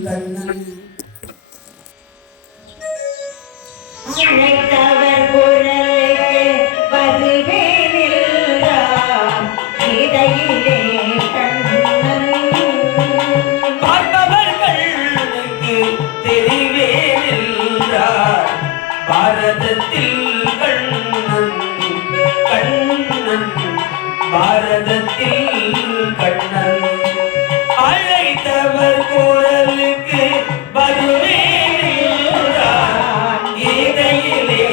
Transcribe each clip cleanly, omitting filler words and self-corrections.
கண்ணன் அழைத்தவர் குரலுக்கு வருவேனில்லார் இதையிலே கண்ணன் பார்ப்பவர்களுக்கு தெரிவேனில்லார் பாரதத்தில் கண்ணன் கண்ணன் பாரதத்தில் கண்ணன் அழைத்தவர் குரலுக்கு வருவேனில்லார் இதையிலே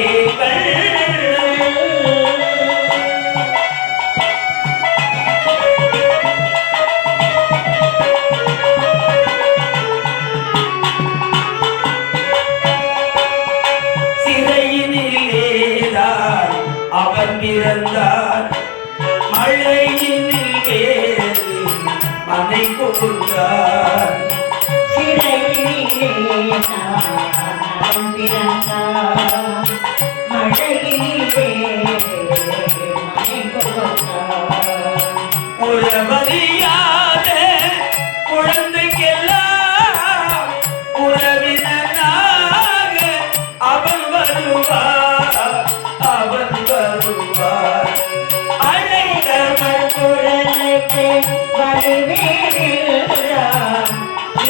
சிறையினிலேதான் அவர் பிறந்தார் மழையினில் வேறு மனை கொடுத்தார் சிறையிலே நான் பிறந்தார் மழையிலே மனை கொடுத்தார் உறவறியாத குழந்தைக்கெல்லாம் உறவினனாக அவன் வருவார் அவன் வருவார் அழைத்தவர் குரலுக்கு வருவேனில்லார்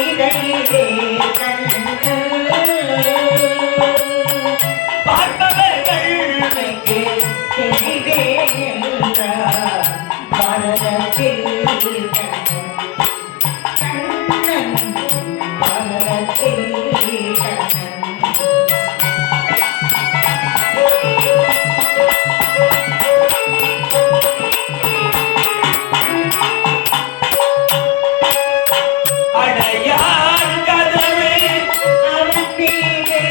இதையிலே கண்ணன் பார்ப்பவர்களுக்கு தெரிவேனில்லார் பாரதத்தில் கண்ணன் பாரதத்தில் கண்ணன் அடையார் கதவு அவன்பீரே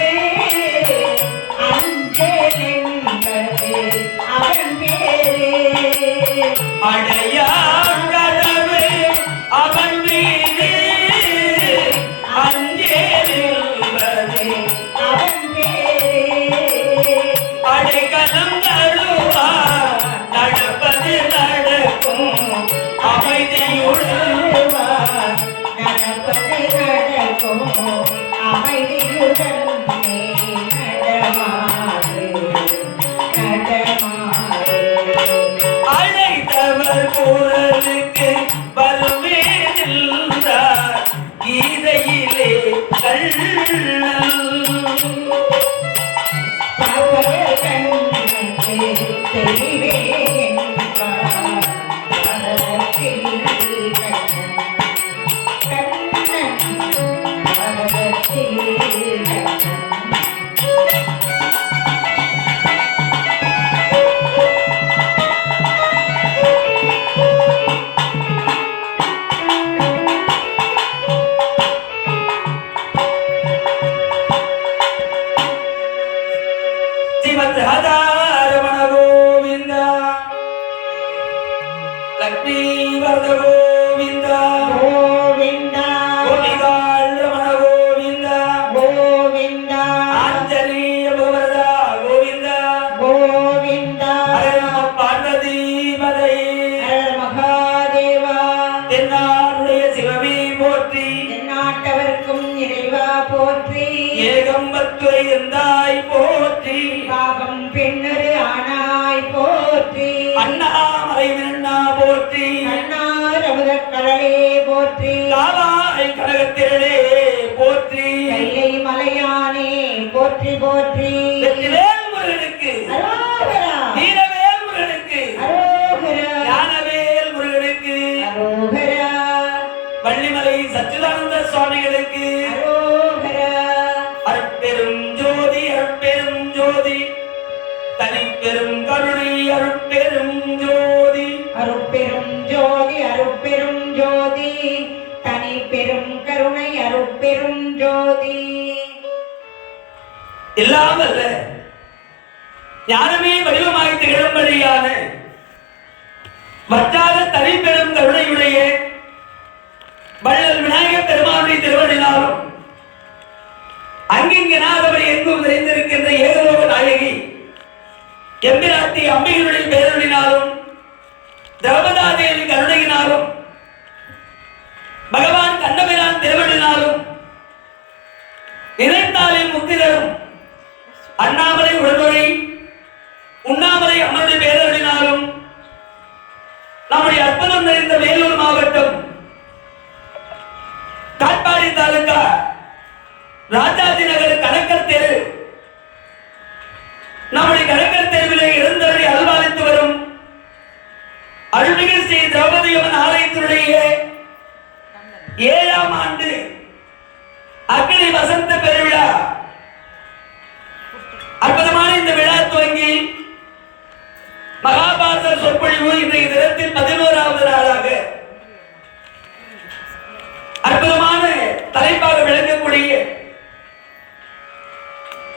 அஞ்சலென்பது அவன் பேரே அடையார் கதவு அவன் மீது அஞ்சேருவது அவன் பேரே அடைக்கலம் தருவார் நடப்பது நடக்கும் அமைதியுடன் நடப்பது நடக்கும் அமைதியுடன் நீ நடமாறு நடமாறு அழைத்தவர் குரலுக்கு வருவேனில்லார் கீதையிலே கண்ணன் பார்ப்பவர் கண்ணுக்கு தெளிவே என்பார் பாரதத்தில் கண்ணன் பாரதத்தில் கண்ணன் ஸ்ரீமத் ராதாரமண கோவிந்த லக்ஷ்மீ வரத கோவிந்த கோவிந்தா கோபிகாள் ரமண கோவிந்த கோவிந்தா ஆஞ்சநேய பகவரதா கோவிந்த கோவிந்தா ஹரே நம பார்வதி பதை ஹர மகாதேவா தென்னாடுடைய சிவமே போற்றி எந்நாட்டவர்க்கும் இறைவா போற்றி ஏகம்பத்துரை எந்தாய் போற்றி பாகம் பெண்ணரு ஆனாய் போற்றி அண்ணாமலை விண்ணா போற்றி அண்ணார் அமுதக் கடலே போற்றி காவாய் கனகத்திரளே போற்றி கைலை மலையானே போற்றி போற்றி வெற்றிவேல் முருகனுக்கு அரோகரா வீரவேல் முருகனுக்கு அரோகரா ஞானவேல் முருகனுக்கு அரோகரா வள்ளிமலை சச்சிதானந்த சுவாமிகளுக்கு அரோகரா அருட்பெரும் ஜோதி அருட்பெரும் ஜோதி தனிப்பெரும் கருணை அருட்பெரும் ஜோதி அருட்பெரும் ஜோதி அருட்பெரும் ஜோதி தனி பெரும் கருணை அருட்பெரும் ஜோதி எல்லாம் அல்ல ஞானமே வடிவமாய் திகழும்படியான வற்றாத தனிப்பெரும் கருணையுடைய வள்ளல் விநாயகப் பெருமானுடைய திருவடினாலும் அங்கிங்கனாதபடி எங்கும் நிறைந்திருக்கின்ற ஏகலோக நாயகி எம்பிராட்டி அம்பிகளுடைய பேரொழினாலும் திரௌபதாதேவி கருணையினாலும் பகவான் கண்ணபிரான் முக்தி தரும் அண்ணாமலை உடனுரை உண்ணாமலை அமருடைய பேரருளினாலும் நம்முடைய அற்புதம் நிறைந்த வேலூர் மாவட்டம் காட்பாடி தாலுகா ராஜாஜி நகர் கணக்கர் தெரு நம்முடைய கணக்கர் தெருவிலே எழுந்தருளி அல்வாளித்து வரும் அருள்மிகு ஸ்ரீ திரௌபதி அம்மன் ஆலயத்தினுடைய 7ஆம் ஆண்டு அக்னி வசந்த பெருவிழா அற்புதமான இந்த விழா துவங்கி மகாபாரத சொற்பொழிவு இன்றைய தினத்தில் 11வது நாளாக அற்புதமான தலைப்பாக விளங்கக்கூடிய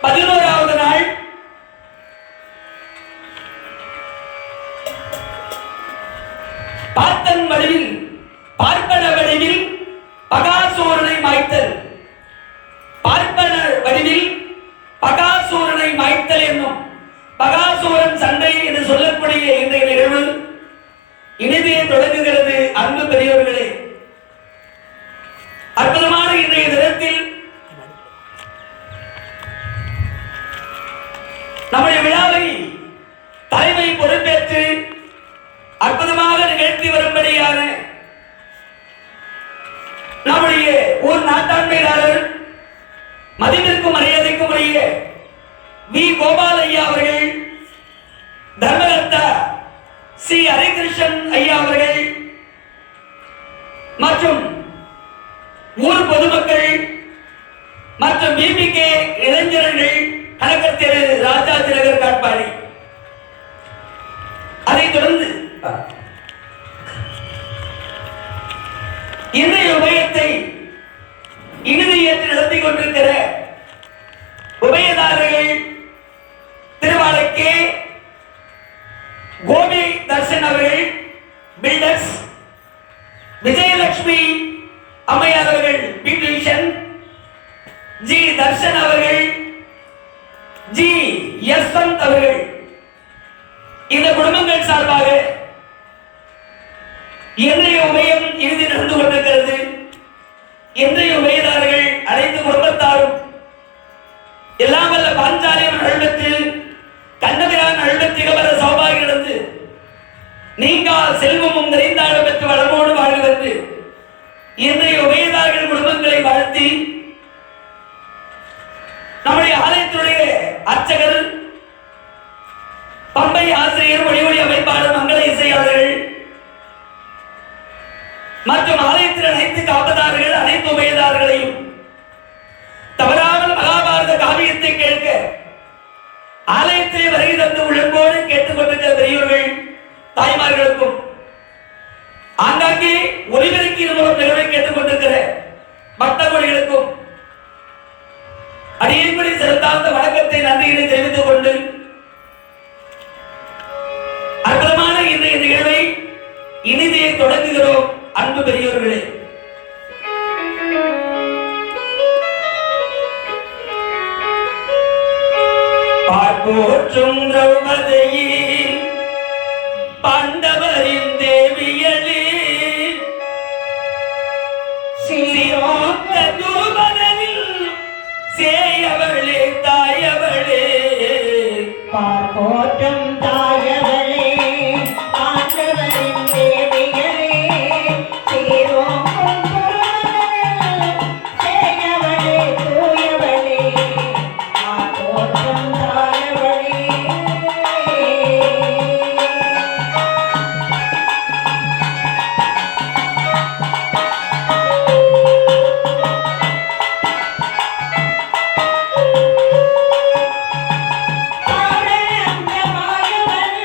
11வது நாள் பார்த்தன் வடிவில் பார்ப்பன வடிவில் பகாசூரனை மாய்த்தல் பார்ப்பன வடிவில் பகாசூரனை மாய்த்தல் என்னும் பகாசூரன் சண்டை என்று சொல்லக்கூடிய இன்றைய நிகழ்வு இனிதே தொடங்குகிறது. அன்பு பெரியவர்களே, அற்புதமான இன்றைய தினத்தில் நம்முடைய விழாவை தலைமை பொறுப்பேற்று அற்புதமாக நிகழ்த்தி வரும்படியான நம்முடைய ஊர் நாட்டாண்மையாளர் மதிப்பிற்கும் மரியாதைக்கும் உரிய வி கோபால் ஐயா அவர்கள், தர்மகர்த்தா சி ஹரிகிருஷ்ணன் ஐயா அவர்கள் மற்றும் ஊர் பொதுமக்கள் மற்றும் பிபிகே இளைஞர்கள் கணக்கர் தெரு ராஜாஜி நகர் காட்பாடி. அதைத் தொடர்ந்து இன்றைய உபயத்தை இறுதி ஏற்று நடத்தி கொண்டிருக்கிற உபயதாரர்கள் திருவாளக்கே கோபி தர்ஷன் அவர்கள் பில்டர்ஸ், விஜயலட்சுமி அம்மையார் அவர்கள் பியூட்டிஷியன், ஜி தர்ஷன் அவர்கள், ஜி யஸ்வந்த் அவர்கள், இந்த குடும்பங்கள் சார்பாக இன்றைய உபயம் இறுதி நடந்து கொண்டிருக்கிறது. இன்றைய உபயதாரர்கள் அனைத்து குடும்பத்தாரும் எல்லாம் வல்ல பாஞ்சாலியம்மன் அருள்பெற்று கண்ணபிரான் அருள்பெற்று கவர சௌபாகியம் நடந்து நீங்கா செல்வமும் நிறைந்தாடம் பெற்று வளமோடு வாழ்வென்று இன்றைய உபயதாரர்கள் குடும்பங்களை வாழ்த்தி நம்முடைய ஆலயத்துடைய அர்ச்சகர், பம்பை ஆசிரியர், ஒளி அமைப்பாளர், மங்கள இசையாளர்கள் மற்றும் ஆலயத்தில் அனைத்து காப்பதார்கள் அனைத்து உபயதாரர்களையும் தவறாமல் மகாபாரத காவியத்தை கேட்க ஆலயத்தை வருகை தந்து உள்ளன்போடு கேட்டுக்கொண்டிருக்கிற பெரியவர்கள் தாய்மார்களுக்கும் ஆங்காங்கே ஒலிபெருக்கியின் மூலம் நிகழ்வை கேட்டுக் கொண்டிருக்கிற பக்த கோடிகளுக்கும் அடியேன்படி செலுத்தாந்த வணக்கத்தை நன்றியினை தெரிவித்துக் கொண்டு அற்புதமான இன்றைய நிகழ்வை இனிதே தொடங்குகிறோம். அன்பு பெரியவர்களே, பார்ப்போற்றும் திரௌபதியே பாண்டவரின் தேவியலே சீரோத்த தூபனில் சேயவளே தாயவளே பார்ப்போற்றும் தாயவளே ஆண்டவரின் தேவிகளே சீரோக்கும் குருவனில் சேயவளே தூயவளே பார்ப்போற்றும் தாயவளே. ஆனந்த மாயவன்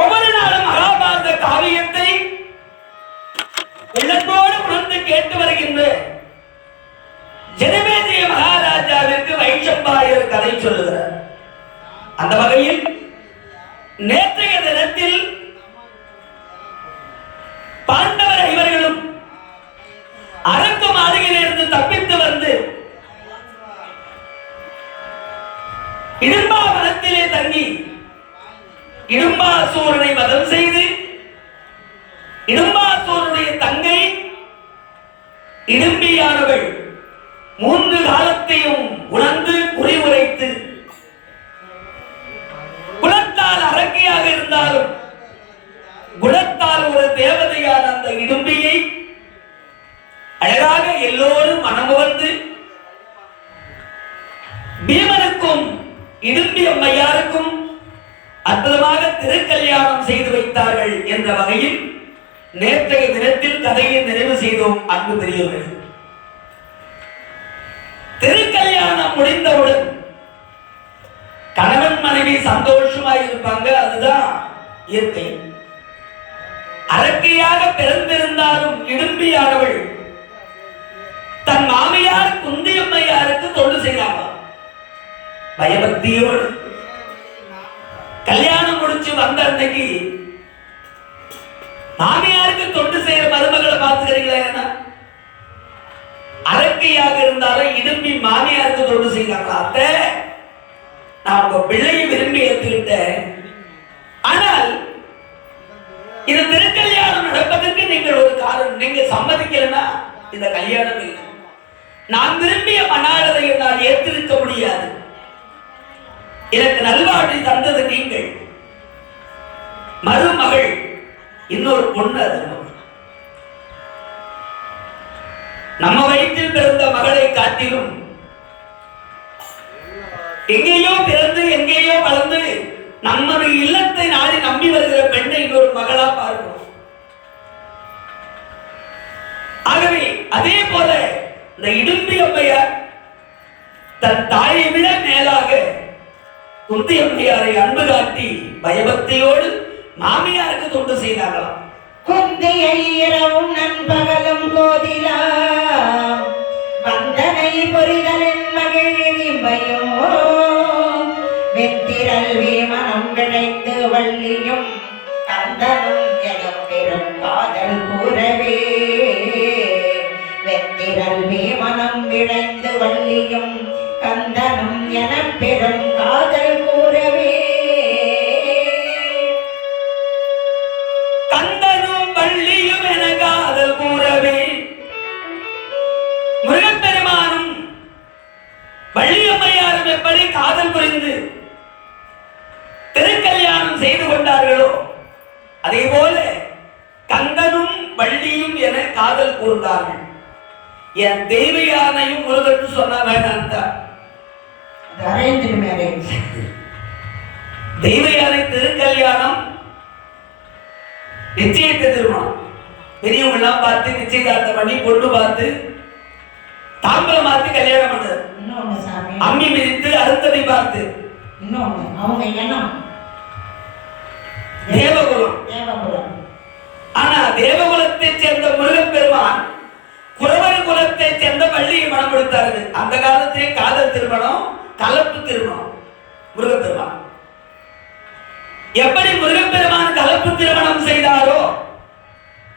ஒவ்வொரு நாளும் மகாபாரத காவியத்தை உள்ளத்தோடு உணர்ந்து கேட்டு வருகின்ற ஜனமேஜய மகாராஜாவிற்கு வைஷம்பாயர் கதை சொல்லுகிறார். அந்த வகையில் நேற்றைய தினத்தில் பாண்டவர் ஐவர்களும் அரக்கு மாளிகையிலிருந்து தப்பித்து வந்து இடும்பா வனத்திலே தங்கி இடும்பாசூரனை வதம் செய்து இடும்பாசூரனுடைய தங்கை இடும்பியானவள் 3 காலத்தையும் உணர்ந்து குறிவுரைத்து குலத்தால் அரக்கியாக இருந்தாலும் குணத்தால் ஒரு தேவதையான அந்த இடும்பியை அழகாக எல்லோரும் மனமுவந்து பீமனுக்கும் இடும்பி அம்மையாருக்கும் அற்புதமாக திருக்கல்யாணம் செய்து வைத்தார்கள் என்ற வகையில் நேற்றைய தினத்தில் கதையை நிறைவு செய்தோம். அன்பு பெரியவர்கள், திருக்கல்யாணம் முடிந்தவுடன் கணவன் மனைவி சந்தோஷமாய் இருப்பாங்க. அதுதான் இயற்கை. அரக்கையாக பிறந்திருந்தாலும் இடும்பியானவள் தன் மாமியார் குந்தியம்மையாருக்கு தொண்டு செய்தாங்க. பயபக்தியோடு கல்யாணம் முடிச்சு வந்த அன்னைக்கு மாமியாருக்கு தொண்டு செய்யற மருமகளை பார்த்துக்கிறீங்களா? அரக்கையாக இருந்தாலும் இடும்பி மாமியாருக்கு தொண்டு செய்தாங்களா? அத்தை, நான் உங்க பிள்ளையை விரும்பி ஏற்றுக்கிட்டேன். ஆனால் இது திருக்கல்யாணம் நடப்பதற்கு நீங்கள் ஒரு காரணம். நீங்க சம்மதிக்கலன்னா இந்த கல்யாணம் இல்லை. நான் விரும்பிய மணாளரை என்னால் ஏற்றிருக்க முடியாது. எனக்கு நல்வாழ்வை தந்தது நீங்கள். மருமகள் இன்னொரு பொண்ணு. அது நம்ம வயிற்றில் பிறந்த மகளை காட்டிலும் எங்கேயோ பிறந்து எங்கேயோ வளர்ந்து நம்முடைய இல்லத்தை நாடி நம்பி வருகிற பெண்ணை இன்னொரு மகளா பார்க்கிறோம். ஆகவே அதே போல இந்த இடும்பி அம்மையார் தன் தாயை விட மேலாக குந்தி அம்மையாரை அன்பு காட்டி பயபக்தியோடு மாமியாருக்கு தொண்டு செய்தார்களாம். குந்தியை இரவும் நண்பகலும் கோதிலா வந்தனை பொறிகளின் மகிழிமையோ வெத்திரல் வீமனம் விளைந்து வள்ளியும் கந்தனும் எனும் பெரும் காதல் கூறவே வெத்திரல் வீமனம் விளைந்து வள்ளியும் கந்தனும் என பெரும் காதல் கூறவே கந்தனும் வள்ளியும் என காதல் கூறவே முருகப்பெருமானும் வள்ளியம்மையாரும் எப்படி காதல் புரிந்து திருக்கல்யாணம் செய்து கொண்டார்களோ அதே போல கந்தனும் வள்ளியும் என காதல் கூர்ந்தார்கள். என் தேவையானையும் முருகன் சொன்ன வேண்டாம் தான் தெய்வயானை திருக்கல்யாணம் நிச்சயத்தை திருமணம். பெரியவங்க எல்லாம் பார்த்து நிச்சயதார்த்தம் பண்ணி பொண்ணு பார்த்து தாம்பலம் பார்த்து கல்யாணம் பண்ணது. அம்மி மிதித்து அருந்ததி பார்த்து அவங்க எண்ணம் தேவகுலம். ஆனா தேவகுலத்தை சேர்ந்த முருகப்பெருமான் குறவர் குலத்தை சேர்ந்த வள்ளியை மனம் கொடுத்தார்கள். அந்த காலத்திலே காதல் திருமணம், கலப்பு திருமணம். முருகப்பெருமான் எப்படி முருகப்பெருமான் கலப்பு திருமணம் செய்தாரோ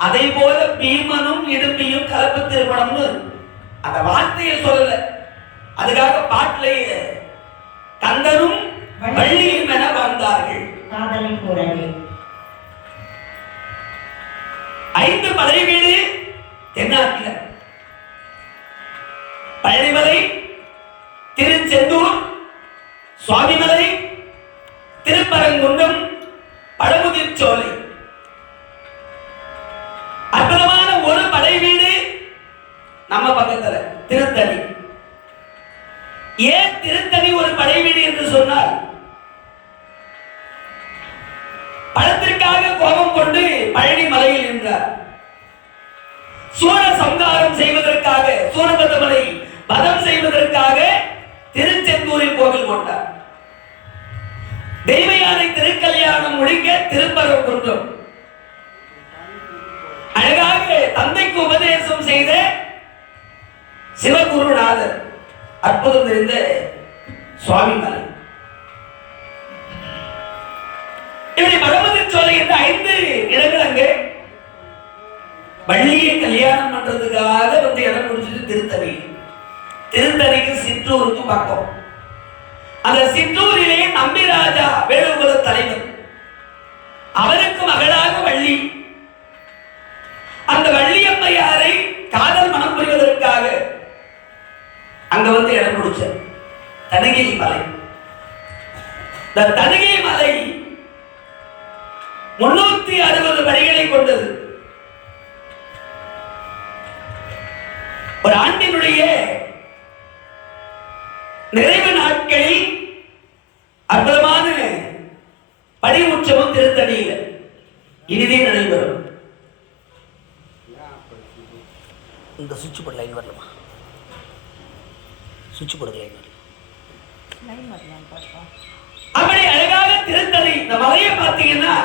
அதை போல பீமனும் இடும்பியும் கலப்பு திருமணம்னு அந்த வார்த்தையை சொல்லல. அதுக்காக பாட்டிலேயே கந்தனும் வள்ளியும் என வாழ்ந்தார்கள். 5 படை வீடு தென்னாட்டில் பழனிமலை, திருச்செந்தூர், சுவாமிமலை, திருப்பரங்குன்றம், பழமுதிர் சோலை. அற்புதமான ஒரு படை வீடு நம்ம பக்கத்துல திருத்தணி. ஏன் திருத்தணி ஒரு படை வீடு என்று சொன்னால் பழத்திற்காக கோபம் கொண்டு பழனி மலையில் நின்றார். சூர சம்ஹாரம் செய்வதற்காக, சூரபதமனை வதம் செய்வதற்காக திருச்செந்தூரில் கோவில் கொண்டார். தெய்வயானை திருக்கல்யாணம் முடிக்க திருப்பரங்குன்றம். அழகாக தந்தைக்கு உபதேசம் செய்த சிவகுருநாதர், அற்புதம் நிறைந்த சுவாமி மலை. இப்படி பகவதி சோலை என்ற 5 இடங்கள் அங்கே வள்ளியை கல்யாணம் பண்றதுக்காக வந்து இடம் முடிச்சது திருத்தணி. திருத்தணிக்கு சிற்றூருக்கு பக்கம். அந்த சிற்றூரிலே நம்பிராஜா வேணுகுல தலைவர், அவருக்கு மகளாக வள்ளி. அந்த வள்ளியம்மையாரை காதல் மனம் புரிவதற்காக அங்க வந்து இடம் முடிச்ச தணிகை மலை. இந்த தணிகை மலை 360 படிகளை கொண்டது. ஒரு ஆண்டினுடைய நிறைவு நாட்களில் அற்புதமான படி உற்சவம் திருத்தணியில் இனிதே நடைபெறும். இந்த சுவிட்ச் போர்டு லைன் வரலாமா? சுவிட்ச் போர்டு லைன் வரலாம். அப்படி அழகாக திருத்தணி இந்த மலையை பார்த்தீங்கன்னா,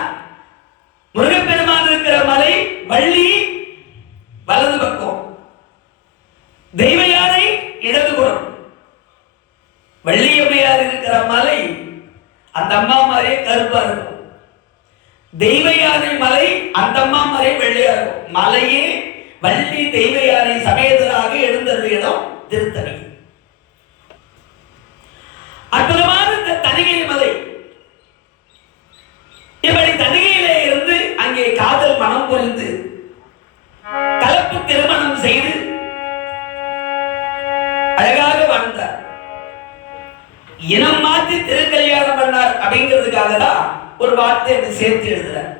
முருகப்பெருமான் இருக்கிற மலை வள்ளி வலது பக்கம், தெய்வயானை இடதுபுறம். வள்ளியம்மையார் இருக்கிற மலை அந்த அம்மா மாதிரியே கருப்பா இருக்கும். தெய்வயானை மலை அந்த அம்மா மாதிரியே வெள்ளையா இருக்கும். மலையே வள்ளி தெய்வயானை சமேதராக எழுந்தருளிய இடம் திருத்தணி. அற்புதமான இந்த தணிகை மலை. இப்படி தணிகையிலே இருந்து அங்கே காதல் மனம் புரிந்து கலப்பு திருமணம் செய்து அழகாக வாழ்ந்தார். இனம் மாற்றி திருக்கல்யாணம் பண்ணார் அப்படிங்கிறதுக்காக தான் ஒரு வார்த்தை சேர்த்து எழுதுறார்.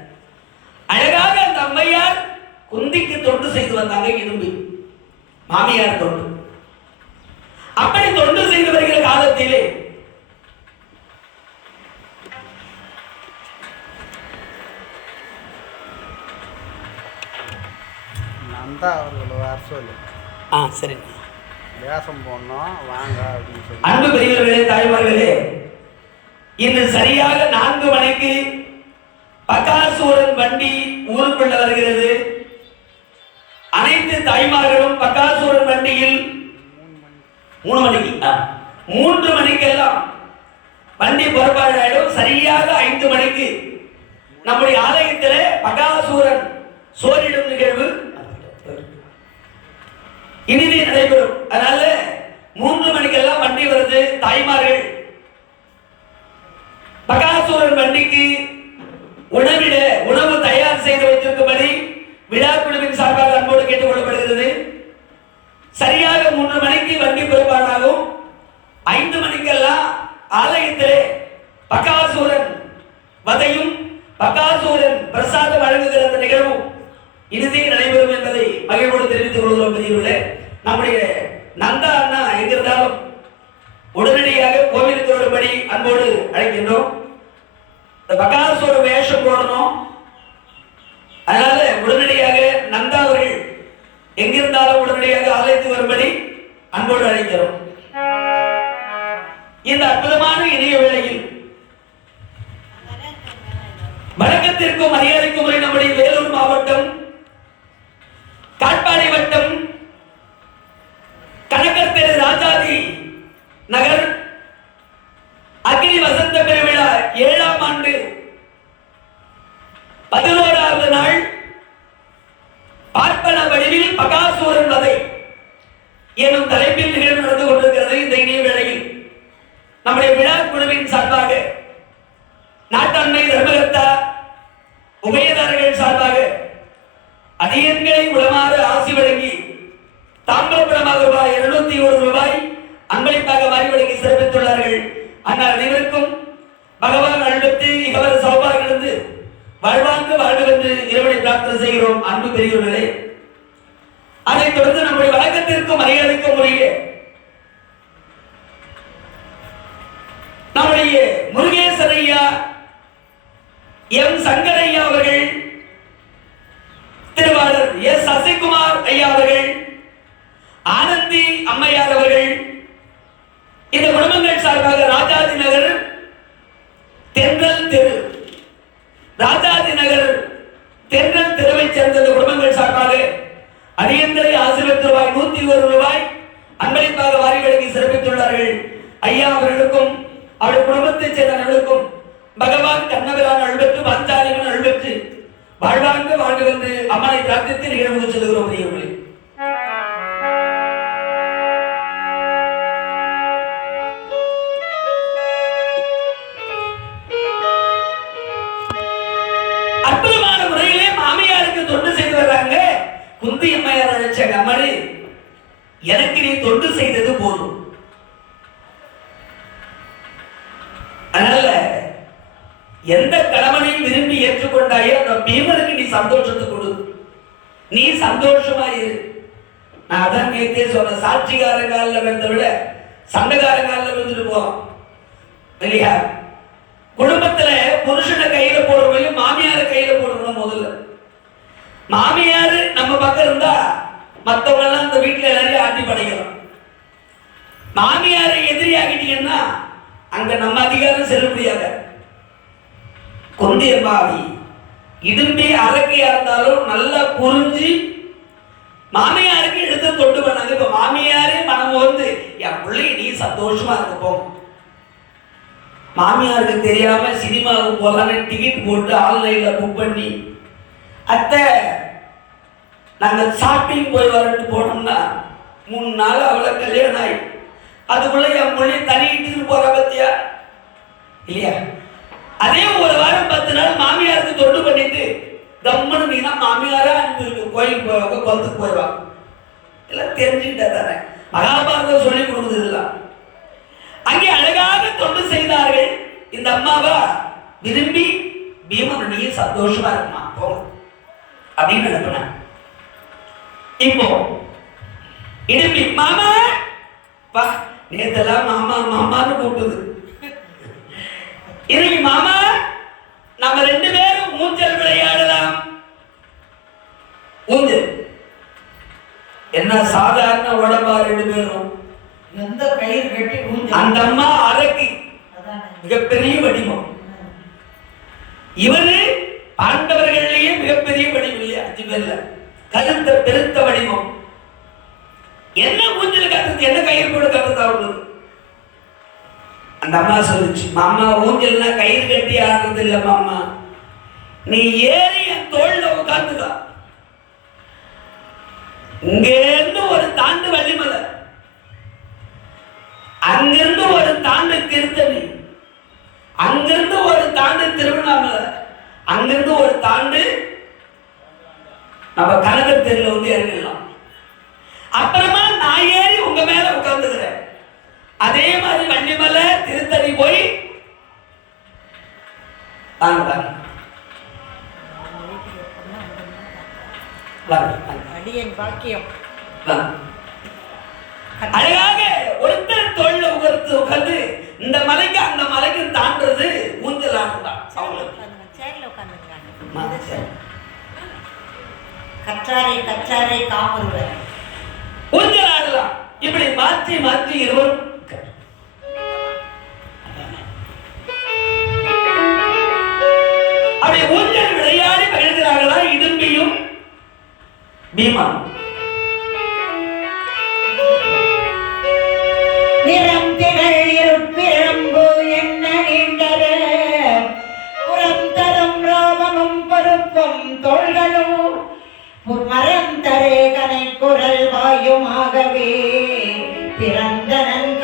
அழகாக அந்த அம்மையார் குந்திக்கு தொண்டு செய்து வந்தாங்க, இரும்பு மாமியார் தொண்டு. அப்படி தொண்டு செய்து வருகிற காலத்திலே நந்தா அவர்கள் வர சொல்லு. சரி, வேஷம் போடணும் வாங்க அப்படின்னு சொல்லி. அன்பு பெரியவர்களே, தாய்மார்களே, இன்று சரியாக 4 மணிக்கு பக்காசூரன் வண்டி ஊருக்குள்ள வருகிறது. அனைத்து தாய்மார்களும் பக்காசூரன் வண்டியில் 3 மணிக்கு 3 மணிக்கெல்லாம் வண்டி புறப்பாடு ஆயிடும். சரியாக 5 மணிக்கு நம்முடைய ஆலயத்தில் பகாசூரன் சோரிடும் நிகழ்வு இனிதே நடைபெறும். அதனால 3 மணிக்கெல்லாம் வண்டி வருது. தாய்மார்கள் பகாசூரன் வண்டிக்கு உணவு தயார் செய்து வைத்திருக்கும்படி விழா குழுவின் சார்பாக அன்போடு கேட்டுக் கொள்ளப்படுகிறது. சரியாக 3 மணிக்கு வண்டி புறப்பாடாகும். 5 மணிக்கெல்லாம் ஆலயத்திலே பகாசூரன் வதையும் பகாசூரன் பிரசாதம் வழங்குகிற அந்த நிகழ்வும் இறுதி நடைபெறும் என்பதை மகிழ்வோடு தெரிவித்துக் கொள்கிறோம். பெரியவர்களே, நம்முடைய நந்தா அண்ணா எங்கிருந்தாலும் உடனடியாக கோவிலுக்கு வரும்படி அன்போடு அழைக்கின்றோம். இந்த பகாசூர வேஷம் போடணும். அதனால உடனடியாக நந்தா அவர்கள் எங்கிருந்தாலும் உடனடியாக ஆலயத்துக்கு வரும்படி அன்போடு அழைக்கிறோம். இந்த அற்புதமான இணைய வேளையில் வணக்கத்திற்கும் மரியாதைக்கும் உரிய நம்முடைய வேலூர் மாவட்டம் காட்பாடி வட்டம் கணக்கர் தெரு ராஜாதி நகர் அக்னி வசந்த பெருவிழா 7ஆம் ஆண்டு 11வது நாள் பார்ப்பன வடிவில் பகாசூரன் வதை எனும் தலைப்பில் நிகழ்வு நடந்து கொண்டிருக்கிறது. இந்த இணைய வேளையில் நம்முடைய விழா குழுவின் சார்பாக நாட்டாண்மை தர்மகர்த்தா உபயதாரர்கள் சார்பாக அதிகங்களை உளமாறு ஆசி வழங்கி தாம்பரப்படமாக ரூபாய் 201 அன்பளிப்பாக வாரி வழங்கி சிறப்பித்துள்ளார்கள். அன்னார் அனைவருக்கும் பகவான் அருள்பெற்று இகவர சௌபாகிலிருந்து வாழ்வாங்கு வாழ்வென்று இறைவனை பிரார்த்தனை செய்கிறோம். அன்பு பெரியவர்களே, அதைத் தொடர்ந்து நம்முடைய வழக்கத்திற்கும் மரியாதைக்கும் உரிய நம்முடைய முருகேசரையா எம் சங்கரையா அவர்கள், திருவாளர் எஸ் சசிகுமார் ஐயா அவர்கள், ஆனந்தி அம்மையார் அவர்கள், இந்த குடும்பங்கள் சார்பாக ராஜாதி நகர் தென் தென்றல் தெரு, ராஜாஜி நகர் தென்றல் தெருவை சேர்ந்த குடும்பங்கள் சார்பாக அடியங்களை ஆசீர்வதித்து ரூபாய் 101 அன்பளிப்பாக வாரி வழங்கி சிறப்பித்துள்ளார்கள். ஐயா அவர்களுக்கும் அவருடைய குடும்பத்தைச் சேர்ந்தவர்களுக்கும் பகவான் கண்ணபிரான் அருள்பெற்று பாஞ்சாலிமன் அருள்பெற்று வாழ்வாங்க வாழ்க வந்து அம்மனை பிரார்த்தித்து நிகழ்வு செல்கிறோம். பெரியவர்களே, அற்புதமான முறையிலே மாமியாருக்கு தொண்டு செய்து வர்றாங்க. குந்தி அம்மையார் அழைச்சாங்க, அம்மாடி எனக்கு நீ தொண்டு செய்தது போதும், அதனால எந்த கணவனையும் விரும்பி ஏற்றுக்கொண்டாயோ அந்த பீமனுக்கு நீ சந்தோஷத்தை கொடு, நீ சந்தோஷமா இரு. நான் அதான் நேத்தே சொன்ன, சாட்சிகாரங்காலில் விழுந்த விட சண்டைகாரங்காலில் விழுந்துட்டு போவோம் இல்லையா? குடும்பத்துல புருஷனை கையில போடுறவங்க மாமியார கையில போடணும். முதல்ல மாமியாரு நம்ம பக்கம் இருந்தா மத்தவங்க எல்லாம் இந்த வீட்டுல எல்லாரையும் ஆட்டி படைக்கிறோம். மாமியாரை எதிரி ஆகிட்டீங்கன்னா அங்க நம்ம அதிகாரம் செல்லுபடியாக. கொந்தியம்மாவி இடும்பி அரக்கையா இருந்தாலும் நல்லா புரிஞ்சு மாமியாருக்கு எடுத்து தொண்டு பண்ணாங்க. இப்ப மாமியாரே மனம் வந்து என் பிள்ளை நீ சந்தோஷமா இருக்க போங்க. மாமியாருக்கு தெரியாம சினிமாவுக்கு போகலான்னு டிக்கெட் போட்டு ஆன்லைன்ல புக் பண்ணி, அத்தை நாங்க ஷாப்பிங் போய் வரட்டு போனோம்னா 3 நாள் அவளை கல்யாணம் ஆகி அதுக்குள்ள என் மொழி தனிக்கிட்டு போற பத்தியா இல்லையா? அதே ஒரு வாரம் 10 நாள் மாமியாருக்கு தொண்டு பண்ணிட்டு கம்மனு நீனா மாமியாரா அனுப்பி கோயிலுக்கு போவாங்க, குளத்துக்கு போயிடுவாங்க. எல்லாம் தெரிஞ்சுக்கிட்டா தானே, மகாபாரதம் சொல்லி கொடுக்குறது எல்லாம். அங்கே அழகாக தொண்டு செய்தார்கள். இந்த அம்மாவா விரும்பி பீமனுடைய சந்தோஷமா இருக்குமா போங்க அப்படின்னு நினைப்பேன். இப்போ இடும்பி மாமா பா, நேத்தெல்லாம் மாமா மாமான்னு கூப்பிடுது. இன்னைக்கு மாமா நம்ம 2 பேரும் ஊஞ்சல் விளையாடலாம். ஊஞ்சல் என்ன சாதாரண உடம்பா 2 பேரும்? எந்த கயிறு கட்டி ஊஞ்சல்? அந்த அம்மா அரக்கி, மிகப்பெரிய வடிவம். இவரு பாண்டவர்கள்லயே மிகப்பெரிய வடிவம் இல்லையா? 5 பேர்ல கருத்த பெருத்த வடிவம். என்ன ஊஞ்சல் கட்டுறது, என்ன கயிறு கூட கட்டுறது அவங்களுக்கு? அந்த அம்மா சொல்லுச்சு, மாமா ஊஞ்சல்னா கயிறு கட்டி ஆடுறது இல்ல மாமா, நீ ஏறி என் தோல்ல உட்கார்ந்துக்கா. இங்க இருந்து ஒரு தாண்டு வள்ளிமலை, அங்கிருந்து ஒரு தாண்டு திருத்தணி, அங்கிருந்து ஒரு தாண்டு திருவண்ணாமலை, அங்கிருந்து ஒரு தாண்டு நம்ம கனகர் தெருல வந்து இறங்கிடலாம். அப்புறமா நான் ஏறி உங்க மேல உட்கார்ந்துக்கிறேன். அதே மாதிரி வள்ளிமலை திருத்தணி போய் வாங்க அடியன் பாக்கியம். அழகாக ஒருத்தர் தோல்ல உட்கார்ந்து இந்த மலைக்கு அந்த மலைக்கு தாண்டது ஊஞ்சல் ஆடுதான். கற்றாரை காமருவர் ஊஞ்சல் ஆடலாம். இப்படி மாற்றி மாற்றி இருவரும் அப்படி ஊஞ்சல் விளையாடி மகிழ்கிறார்களா இடும்பியும் பீமன். நிறம் திகழ் இருப்பிரம்பு என்ன நீண்டர புறம் தரும் ரோமமும் பொறுப்பும் தோள்களும் மரம் தரே கனை குரல் வாயுமாகவே பிறந்தனன்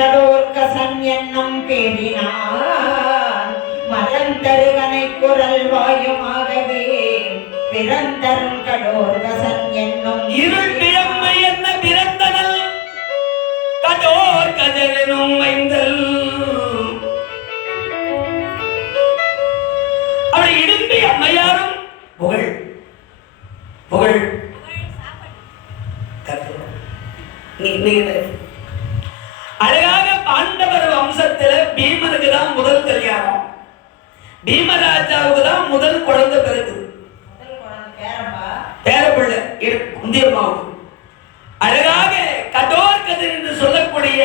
கடோர்கசன் என்னும் பேரினான் மரம் தரு கனை குரல் வாயுமாகவே பிறந்தன் கடோர்கசன் என்னும் இருள் பிழம்பு என்ன பிறந்தனல் கடோர் கஜனும் மைந்தல். அவளை இடும்பி அம்மையாரும் புகழ் புகழ் அழகாக பாண்டவர் வம்சத்துல பீமனுக்கு தான் முதல் கல்யாணம், பீமராஜாவுக்கு தான் முதல் குழந்தை பிறகு பேரப்பிள்ளை குந்தியம்மாவுக்கு. அழகாக கடோர் கதிர் என்று சொல்லக்கூடிய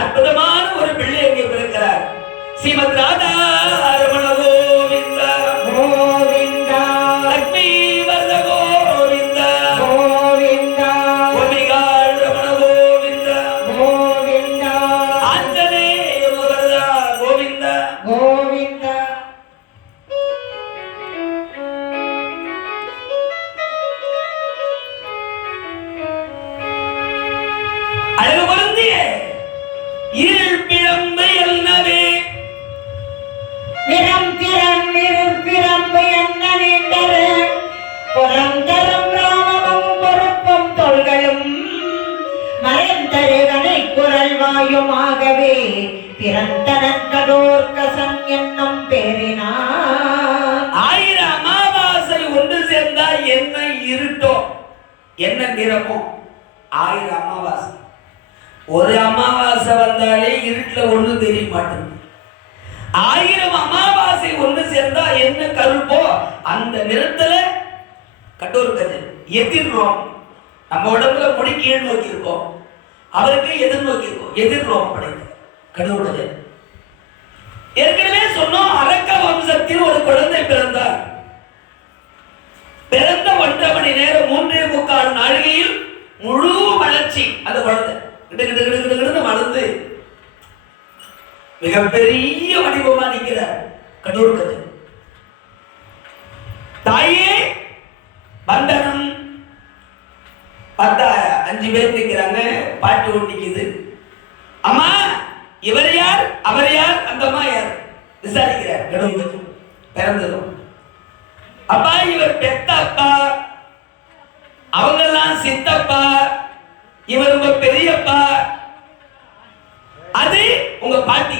அற்புதமான ஒரு ஒரு பிள்ளை எங்கே பிறக்கிறார். ஸ்ரீமத் ராதா ரமண கோவிந்தா கோவிந்தா லக்ஷ்மி வரத கோவிந்தா கோவிந்தா கோபிகாள் ரமண கோவிந்தா கோவிந்தா ஆஞ்சநேய வரதா கோவிந்தா கோவிந்தா. அழகு பொருந்திய இருள் பிழம்பு என்னவே பிரம்பு என்ன நீண்டரு புறந்தரும் ராமமும் பொறுப்பும் தோள்களும் மறைந்தரு கனை குரல் வாயுமாகவே பிறந்தனன் கடோர்கசன் என்னும் பேரினான். 1000 அமாவாசை ஒன்று சேர்ந்தா என்ன இருட்டோ என்ன நிறமோ 1000 அமாவாசை. ஒரு அமாவாசை வந்தாலே இருட்டுல ஒண்ணு தெரிய மாட்டேங்குது. 1000 அமாவாசை ஒன்று சேர்ந்தா என்ன கருப்போ அந்த நிறத்துல கடோர் கஜன் எதிர்ரோம். நம்ம உடம்புல முடி கீழ் நோக்கி இருக்கோம், அவருக்கு எதிர் நோக்கி இருக்கும். எதிர்ரோம் படைத்த கடோர் கஜன். ஏற்கனவே சொன்னோம், அரக்க வம்சத்தில் ஒரு குழந்தை பிறந்தார். பிறந்த 1.5 மணி நேரம் 3.25 நாழிகையில் முழு வளர்ச்சி. அந்த குழந்தை வளர்ந்து மிகப்பெரிய வடிவமா நிற்கிறார் கடோர் கஜன். தாயே வந்தனம் பார்த்தா 5 பேர் நிற்கிறாங்க. பாட்டு ஒட்டிக்குது. அம்மா இவர் யார், அவர் யார், அந்த அம்மா யார் விசாரிக்கிறார் கடோர் கஜன். பிறந்ததும் அப்பா இவர் பெத்த அப்பா, அவங்கெல்லாம் சித்தப்பா, இவர் உங்க பெரியப்பா, அது உங்க பாட்டி.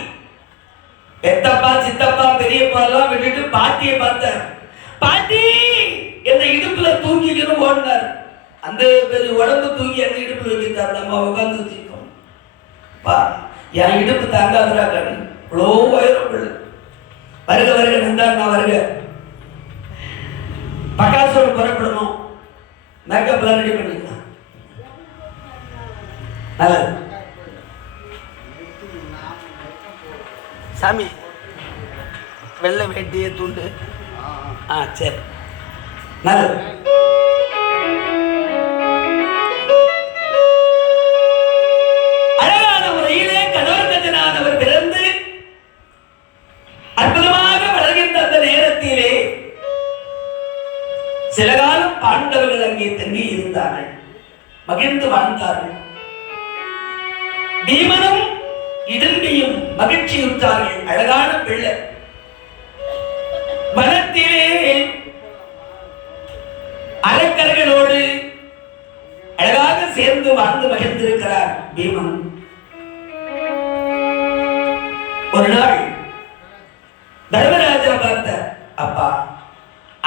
பெத்தப்பா சித்தப்பா பெரியப்பா எல்லாம் விட்டுட்டு பாட்டியை பார்த்தார். பாட்டி என்ன இடுப்புல தூங்கிக்கணும் ஓடினார். அந்த பெரிய உடம்பு தூங்கி அந்த இடுப்புல வைக்கிறார். நம்ம உட்கார்ந்து வச்சிருக்கோம். பா என் இடுப்பு தாங்காதரா கண்ணு இவ்வளோ உயரம் பிள்ளை. வருக வருக நந்தார், நான் வருக. பக்காசோட புறப்படணும். மேக்கப்லாம் ரெடி பண்ணிக்கலாம். நல்லது சாமி. வெள்ளை வேட்டிய துண்டு. சரி நல்லது. அழகான முறையிலே கடோர் கஜனானவர் பிறந்து அற்புதமாக வளர்கின்ற அந்த நேரத்திலே சில காலம் பாண்டவர்கள் அங்கே தங்கி இருந்தார்கள், மகிழ்ந்து வாழ்ந்தார்கள். பீமனும் இடும்பியும் மகிழ்ச்சியுற்றார்கள். அழகான பிள்ளை. வனத்திலே அரக்கர்களோடு அழகாக சேர்ந்து வாழ்ந்து மகிழ்ந்திருக்கிறார் பீமன். ஒரு நாள் தர்மராஜா பார்த்த அப்பா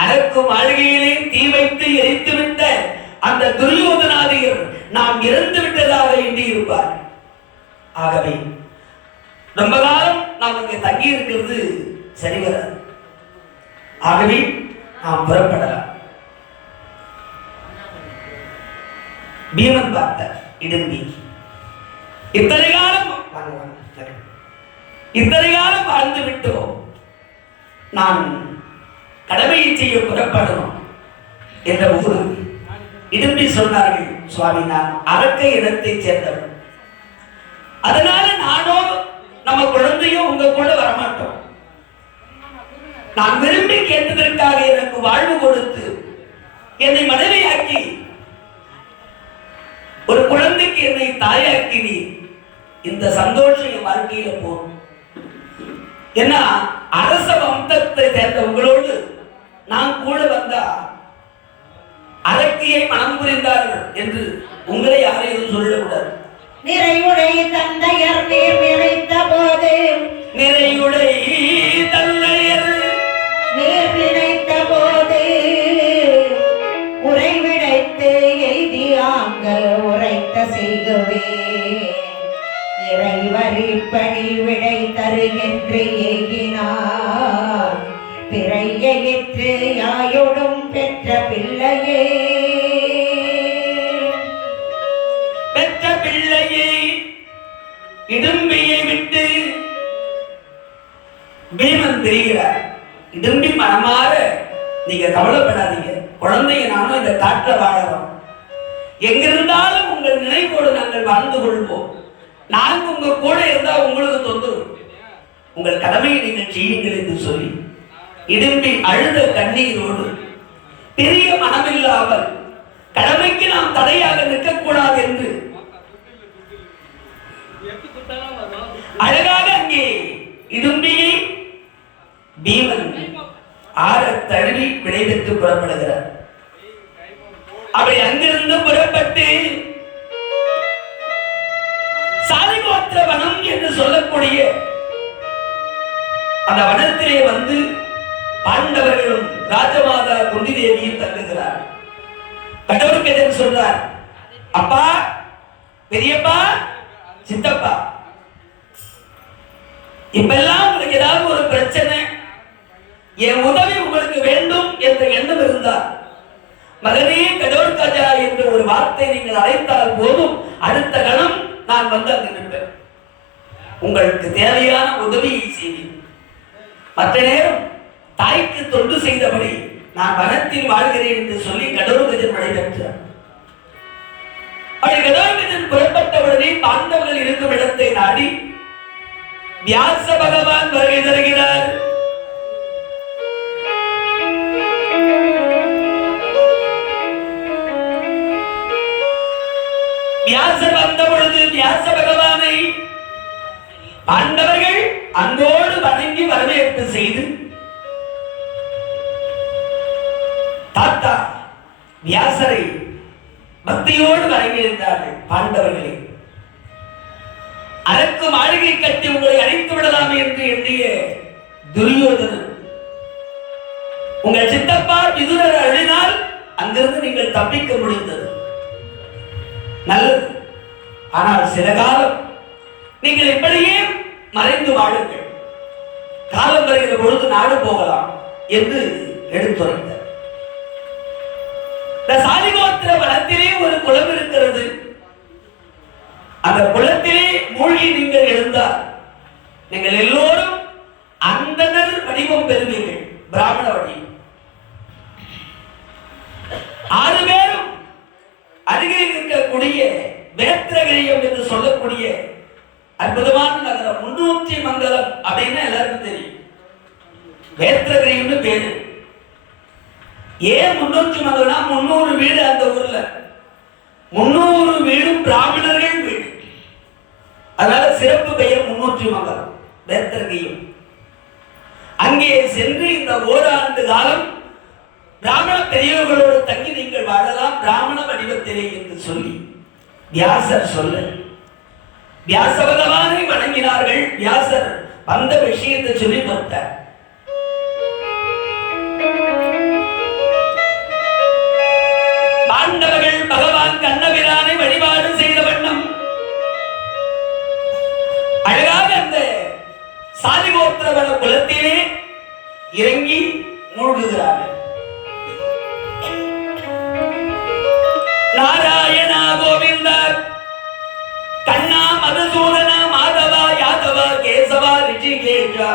அரக்கும் ஆளுகையிலே தீ வைத்து எரித்துவிட்ட அந்த துரியோதனாதியர் நாம் இறந்து விட்டதாக எண்ணி இருப்பார். ஆகவே ரொம்ப காலம் நாம் இங்கே தங்கி இருக்கிறது சரி வராது. ஆகவே நாம் புறப்படலாம். பீமன் பார்த்த இடும்பி, இத்தனை காலம் வாழ்ந்து விட்டோம், நான் கடமையை செய்ய புறப்படணும் என்ற ஒரு இடும்பி சொன்னார்கள். சுவாமி, நான் அரக்க இடத்தை சேர்ந்தவன், அதனால நானோ நம்ம குழந்தையும் உங்க கூட வரமாட்டோம். நான் விரும்பி கேட்டதற்காக எனக்கு வாழ்வு கொடுத்து என்னை மனைவியாக்கி ஒரு குழந்தைக்கு என்னை தாயாக்கி நீ இந்த சந்தோஷம் என் வாழ்க்கையில போகும். ஏன்னா அரச வம்சத்தை சேர்ந்த உங்களோடு நான் கூட வந்தா அரக்கியை மனம் புரிந்தார்கள் என்று உங்களை யாரையும் சொல்லக்கூடாது. நிறைவுடை தந்தையர் நீர் நினைத்த போது, நிறையுடை தந்தையர் நீர் நினைத்த போது உறைவிடைத்து எய்தியாங்க உரைத்த செய்கவே இறைவரிப்படி விடை தருகின்று ஏகினார் பிறையிற்று யாயோடும் பெற்ற பிள்ளையே. பெற்ற பிள்ளையை இடும்பியை விட்டு பீமன் தெரிகிறார். இடும்பி மனமாற நீங்க கவலைப்படாதீங்க, குழந்தைய நானும் இந்த காட்டுல வாழறோம், எங்கிருந்தாலும் உங்கள் நினைவோடு நாங்கள் வாழ்ந்து கொள்வோம், நாங்கள் உங்க கூட இருந்தா உங்களுக்கு தொந்தரவு, உங்கள் கடமையை நீங்கள் செய்யுங்கள் என்று சொல்லி இடும்பி அழுத கண்ணீரோடு பெரிய மனமில்லாமல் கடமைக்கு நாம் தடையாக நிற்கக்கூடாது என்று அழகாக அங்கே இடும்பியை பீமன் ஆற தழுவி விடைபெற்று புறப்படுகிறார். அவை அங்கிருந்து புறப்பட்டு சாலிகோத்திர வனம் என்று சொல்லக்கூடிய அந்த வனத்திலே வந்து பாண்டவர்களும் ராஜமாதா குந்தி தேவியும் தங்குகிறார். கடவுளுக்கு சொல்றார், அப்பா, பெரியப்பா, சித்தப்பா, இப்பெல்லாம் உங்களுக்கு ஏதாவது ஒரு பிரச்சனை, என் உதவி உங்களுக்கு வேண்டும் என்ற எண்ணம் இருந்தால் மகனே கடவுள்காஜா என்ற ஒரு வார்த்தை நீங்கள் அழைத்தால் போதும், அடுத்த கணம் நான் வந்து அங்கு நிற்பேன், உங்களுக்கு தேவையான உதவியை செய்வேன். மற்ற நேரம் தாய்க்கு தொண்டு செய்தபடி நான் வனத்தில் வாழ்கிறேன் என்று சொல்லி கடவுள்கஜன் நடைபெற்றார். அப்படி கடவுள்கஜன் புறப்பட்டவுடனே பாண்டவர்கள் இருக்கும் இடத்தை நாடி வியாச பகவான் வருகை தருகிறார். வியாசர் வந்த பொழுது வியாச பகவானை பாண்டவர்கள் அங்கோடு வணங்கி வரவேற்பு செய்து, தாத்தா வியாசரை பக்தியோடு வணங்கியிருந்தார்கள். பாண்டவர்களே, அதற்கு மாளிகை கட்டி உங்களை அழைத்து விடலாம் என்று எண்ணிய துரியோதனன், உங்கள் சித்தப்பா விதுரர் அழினால் அங்கிருந்து நீங்கள் தப்பிக்க முடிந்தது, நல்லது, ஆனால் சில காலம் நீங்கள் இப்படியே மறைந்து வாழுங்கள், காலம் வருகிற பொழுது நாடு போகலாம் என்று எடுத்துரைத்தார். இந்த சாலிகோத்திர வனத்திலே ஒரு குளம் இருக்கிறது, அந்த குளத்திலே மூழ்கி நீங்கள் எழுந்தால் நீங்கள் எல்லோரும் அந்தனர் வடிவம் பெறுவீர்கள், பிராமண வடிவம். 6 பேரும் அருகே இருக்கக்கூடிய வேத்திரகிரியம் என்று சொல்லக்கூடிய அற்புதமான நகரம், 300 மங்கலம் அப்படின்னு எல்லாருக்கும் தெரியும். வேத்திரகிரியம் பேரு. ஏன் 300 மங்கலம்? 300 வீடு அந்த ஊர்ல, 300 வீடும் பிராமணர்கள் வீடு, அதனால சிறப்பு பெயர் 300 மங்கலம் வேத்திரகிரியம். அங்கே சென்று இந்த ஓராண்டு காலம் பிராமண பெரியவர்களோடு தங்கி நீங்கள் வாழலாம் பிராமண வடிவத்திலே என்று சொல்லி வியாசர் சொல்ல, வியாச பகவானை வணங்கினார்கள். வியாசர் வந்த விஷயத்தை சொல்லி பார்த்தார். பாண்டவர்கள் பகவான் கண்ணபிரானை வழிபாடு செய்த வண்ணம் அழகாக அந்த சாலிகோத்திரவன குலத்திலே இறங்கி மூழ்குகிறார்கள். நாராயணா கோவிந்தா கண்ணா மதுசூதனா மாதவா யாதவா கேசவா ரிஷிகேஷா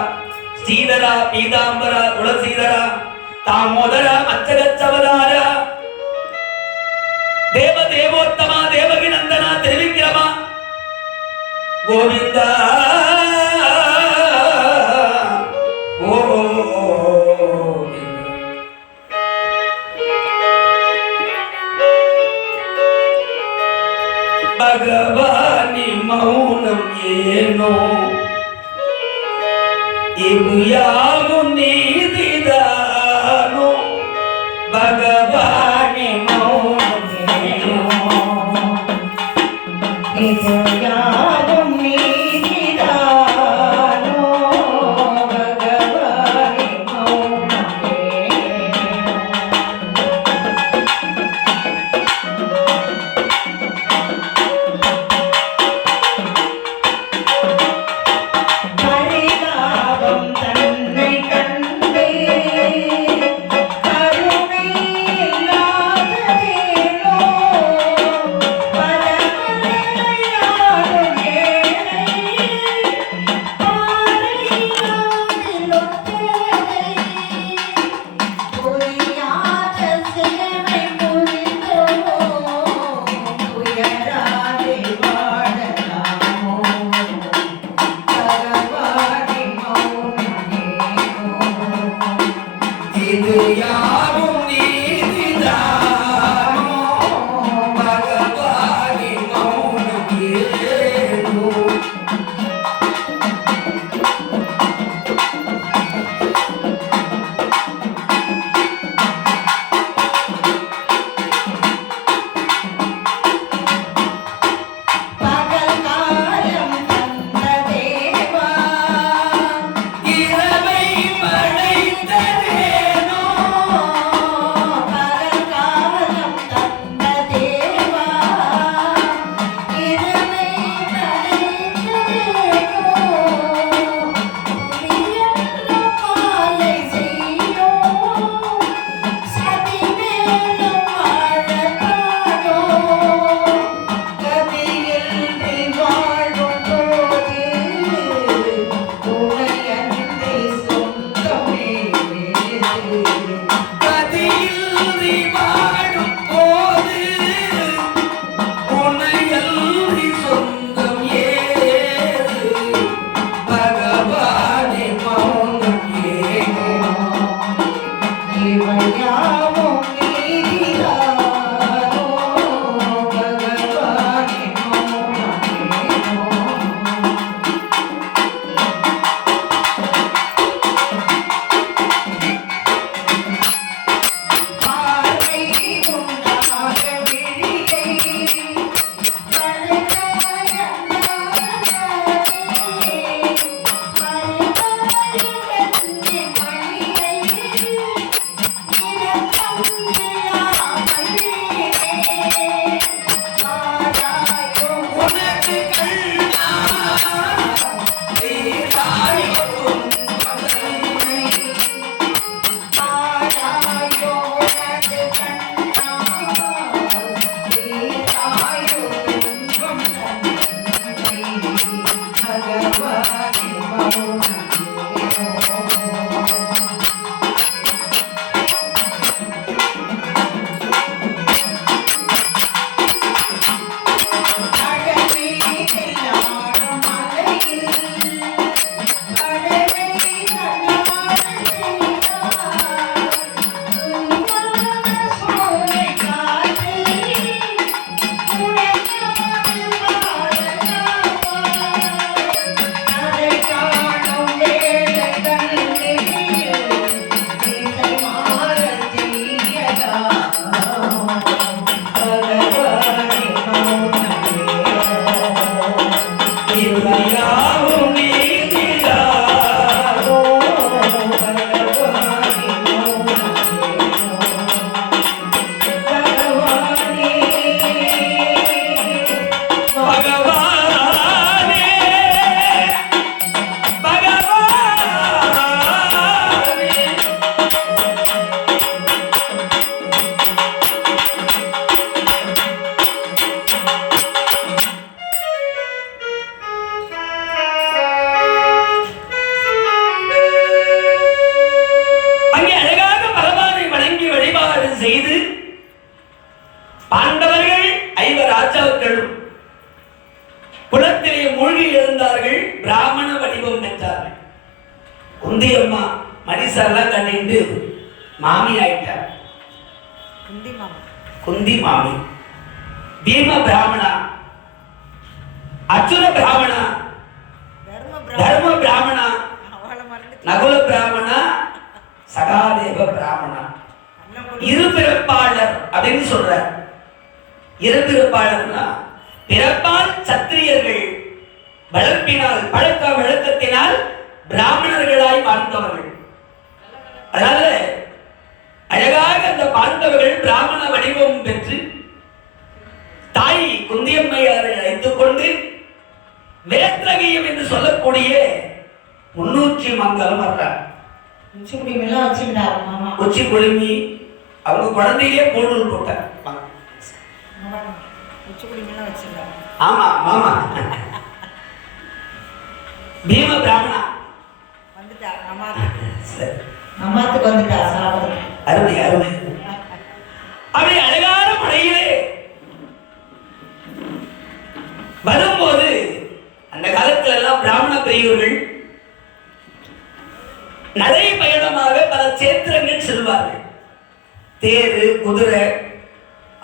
ஸ்ரீதரா பீதாம்பரா துளசீதரா தாமோதரா மச்சகச்சவதாரா தேவ தேவோத்தமா தேவகி நந்தனா திருவிக்கிரமா கோவிந்தா భగవాని మౌనం ఏనో ఇగు యావు నీదిదాను భగవాని మౌనం ఏనో ఇగు యావు నీదిదాను భగవాని మౌనం இது யாவும் நீதிதானோ பகவானி மௌனம் ஏனோ குந்தியம்மா மடிசெல்லாம் கட்டிட்டு மாமி ஆயிட்டார். குந்தி மாமி, பீம பிராமணா, அச்சுர பிராமணா, தர்ம பிராமணா, நகுல பிராமணா, சகாதேவ பிராமணா, இருபிறப்பாளர் அப்படின்னு சொல்ற. இருபிறப்பாளர்னா பிறப்பால் சத்திரியர்கள், வளர்ப்பினால் பழக்க வழக்கத்தினால் பிராமணர்களாய் வாழ்ந்தவர்கள். அதனால அழகாக அந்த பாண்டவர்கள் பிராமண வடிவம் பெற்று தாய் குந்தியம்மையாரை அழைத்துக் கொண்டு வேத்ரகியம் என்று சொல்லக்கூடிய 300 மங்கலம் வர்றார். உச்சி குழுமி அவங்க குழந்தையிலே போடூர் போட்டார். ஆமா மாமா பீம பிராமணா அருமை அருமை. அப்படி அழகான முறையிலே வரும்போது அந்த காலத்துல எல்லாம் பிராமண பெரியவர்கள் நடை பயணமாக பல சேத்திரங்கள் செல்வார்கள். தேரு குதிரை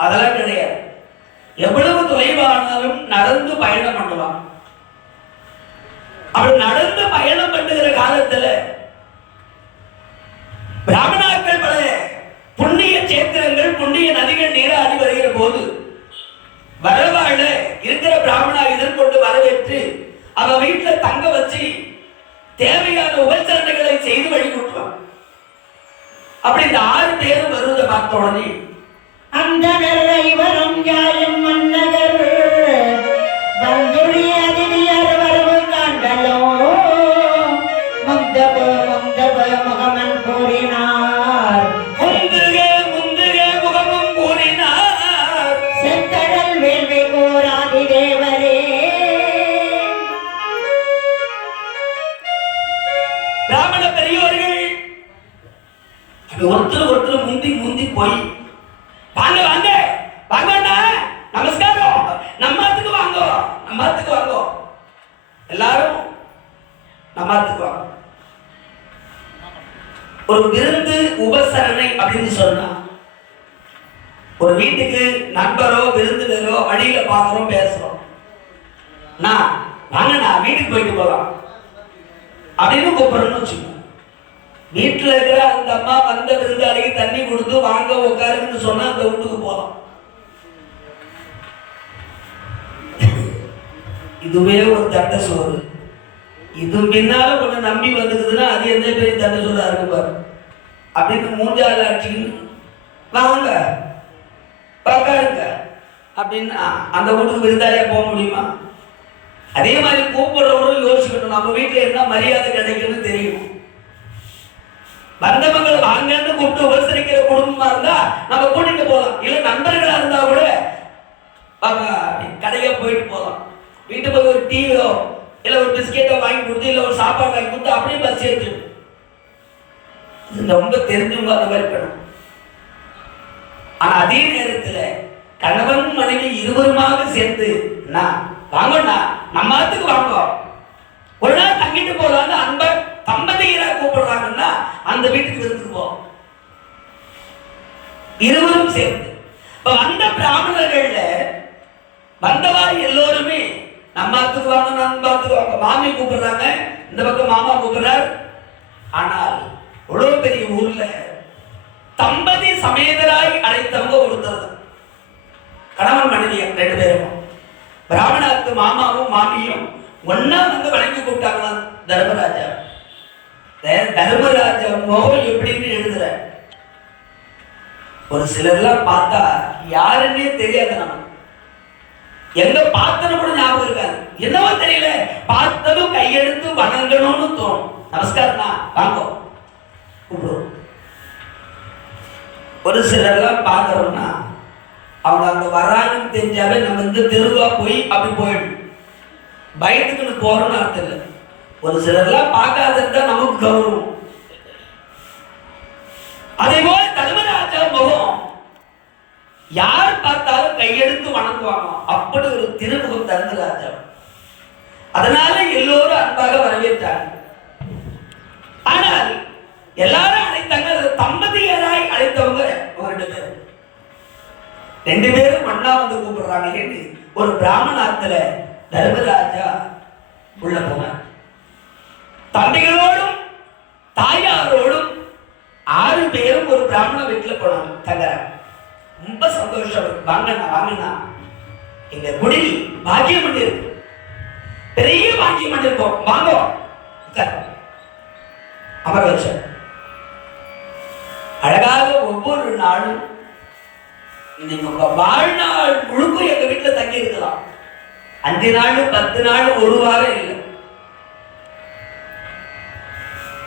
அதெல்லாம் கிடையாது. எவ்வளவு தொலைவானாலும் நடந்து பயணம் பண்ணுவாங்க. அப்படி நடந்து பயணம் பண்ணுகிற காலத்துல பிராமணாக்கள் பல புண்ணிய சேத்திரங்கள் புண்ணிய நதிகள் நீராடி வருகிற போது வரவாழ இருக்கிற பிராமணா எதிர்கொண்டு வரவேற்று அவ வீட்டுல தங்க வச்சு தேவையான உபசரணைகளை செய்து வழிபட்டுவாங்க. அப்படி இந்த 6 பேரும் வருவதை பார்த்த உடனே அந்த வரம் யாயும் மன்னகர் வந்துழி அதிதியர் வரவு காண்டலோ முந்தப முகமன் கூறினார். முந்துக முந்துக முகமும் கூறினார். செந்தழல் வேள்வி கூறாதி தேவரே. பிராமண பெரியோர்கள் ஒருத்தர் முந்தி முந்தி போய் வாங்க வாங்க வாங்க நமஸ்காரம், நம்மத்துக்கு வாங்க நம்மத்துக்கு வாங்க, எல்லாரும் நம்மத்துக்கு வாங்க. ஒரு விருந்து உபசரணை அப்படின்னு சொன்னா ஒரு வீட்டுக்கு நண்பரோ விருந்தினரோ வழியில பாக்குறோம் பேசுறோம், நான் வாங்கண்ணா வீட்டுக்கு போயிட்டு போகலாம் அப்படின்னு கூப்பிடணும்னு வச்சுக்கோங்க. வீட்டுல இருக்கிற அந்த அம்மா வந்த விருந்தாளிக்கு தண்ணி கொடுத்து வாங்க உட்காருன்னு சொன்னா அந்த வீட்டுக்கு போகலாம். இதுவே ஒரு தட்டை சோறு. இது பின்னால ஒண்ணு நம்பி வந்துக்குதுன்னா அது எந்த பெரிய தட்டை சோறா இருக்கு பாரு அப்படின்னு மூஞ்சால அடிச்சுக்கின்னு வாங்க உட்காருங்க அப்படின்னு அந்த வீட்டுக்கு விருந்தாளியா போக முடியுமா? அதே மாதிரி கூப்பிடுறவரும் யோசிக்கணும், நம்ம வீட்டுல என்ன மரியாதை கிடைக்கும்னு தெரியும். வந்தவங்களை வாங்கன்னு கூப்பிட்டு உபசரிக்கிற குடும்பமா இருந்தா நம்ம கூட்டிட்டு போகலாம். இல்ல நண்பர்களா இருந்தா கூட கடையா போயிட்டு போகலாம். வீட்டு போய் ஒரு டீயோ இல்ல ஒரு பிஸ்கெட்டோ வாங்கி கொடுத்து இல்ல ஒரு சாப்பாடு வாங்கி கொடுத்து அப்படியே பஸ் ஏற்றிடும். இது ரொம்ப தெரிஞ்சவங்க அந்த மாதிரி பண்ணும். ஆனா அதே நேரத்துல கணவன் மனைவி இருவருமாக சேர்ந்து வாங்கண்ணா நம்மத்துக்கு வாங்க ஒரு நாள் தங்கிட்டு போகலான்னு அன்ப தம்பதியரா கூப்பிடுறாங்கன்னா அந்த வீட்டுக்கு விருந்துக்கு போ இருவரும் சேர்ந்து. வந்த பிராமணர்கள்ல வந்தவா எல்லோருமே நம்மத்துக்கு வாங்க நண்பாத்துக்கு வாங்க, மாமி கூப்பிடுறாங்க, இந்த பக்கம் மாமா கூப்பிடுறார். ஆனால் இவ்வளவு பெரிய ஊர்ல தம்பதி சமேதராய் அழைத்தவங்க ஒருத்தர், கணவன் மனைவி 2 பேரும். பிராமணாத்து மாமாவும் மாமியும் ஒன்னா வந்து வணங்கி கூப்பிட்டாங்களா தர்மராஜா. தர்மராஜா முகம் எப்படின்னு எழுதுற ஒரு சிலர்லாம் பார்த்தா யாருன்னே தெரியாது, நமக்கு எங்க பார்த்தனும் கூட ஞாபகம் இருக்காது, என்னவோ தெரியல, பார்த்ததும் கையெடுத்து வணங்கணும்னு தோணும். நமஸ்காரம்னா வாங்க கூப்பிடுவோம். ஒரு சிலர்லாம் பார்க்கறோம்னா அவங்க அங்க வராங்கன்னு தெரிஞ்சாவே நம்ம இந்த தெருவா போய் அப்படி போயிடும், பயத்துக்குன்னு போறோம்னு அர்த்தம் இல்லை. ஒரு சிலர்லாம் பார்க்காத இருந்தா நமக்கு கௌரவம். அதே போல தர்மராஜா முகம் யார் பார்த்தாலும் கையெடுத்து வணங்குவாங்க, அப்படி ஒரு திருமுகம் தர்மராஜா. அதனால எல்லோரும் அன்பாக வரவேற்றாங்க. ஆனால் எல்லாரும் அழைத்தாங்க, தம்பதியராய் அழைத்தவங்க 2 பேர். 2 பேரும் மண்ணா வந்து கூப்பிடுறாங்க. ஒரு பிராமணாத்துல தர்மராஜா உள்ள போனார். தம்பிகளோடும் தாயாரோடும் 6 பேரும் ஒரு பிராமண வீட்டுல போனாங்க தங்குறாங்க. ரொம்ப சந்தோஷம், வாங்கண்ணா வாங்கண்ணா, எங்க குடில் பாக்கியம் பண்ணி இருக்கு, பெரிய பாக்கியம் பண்ணி இருக்கோம், வாங்க அமர வச்ச. அழகாக ஒவ்வொரு நாளும் நீங்க உங்க வாழ்நாள் முழுக்க எங்க வீட்டுல தங்கி இருக்கலாம். 5 நாள் 10 நாள் 1 வாரம் இல்லை,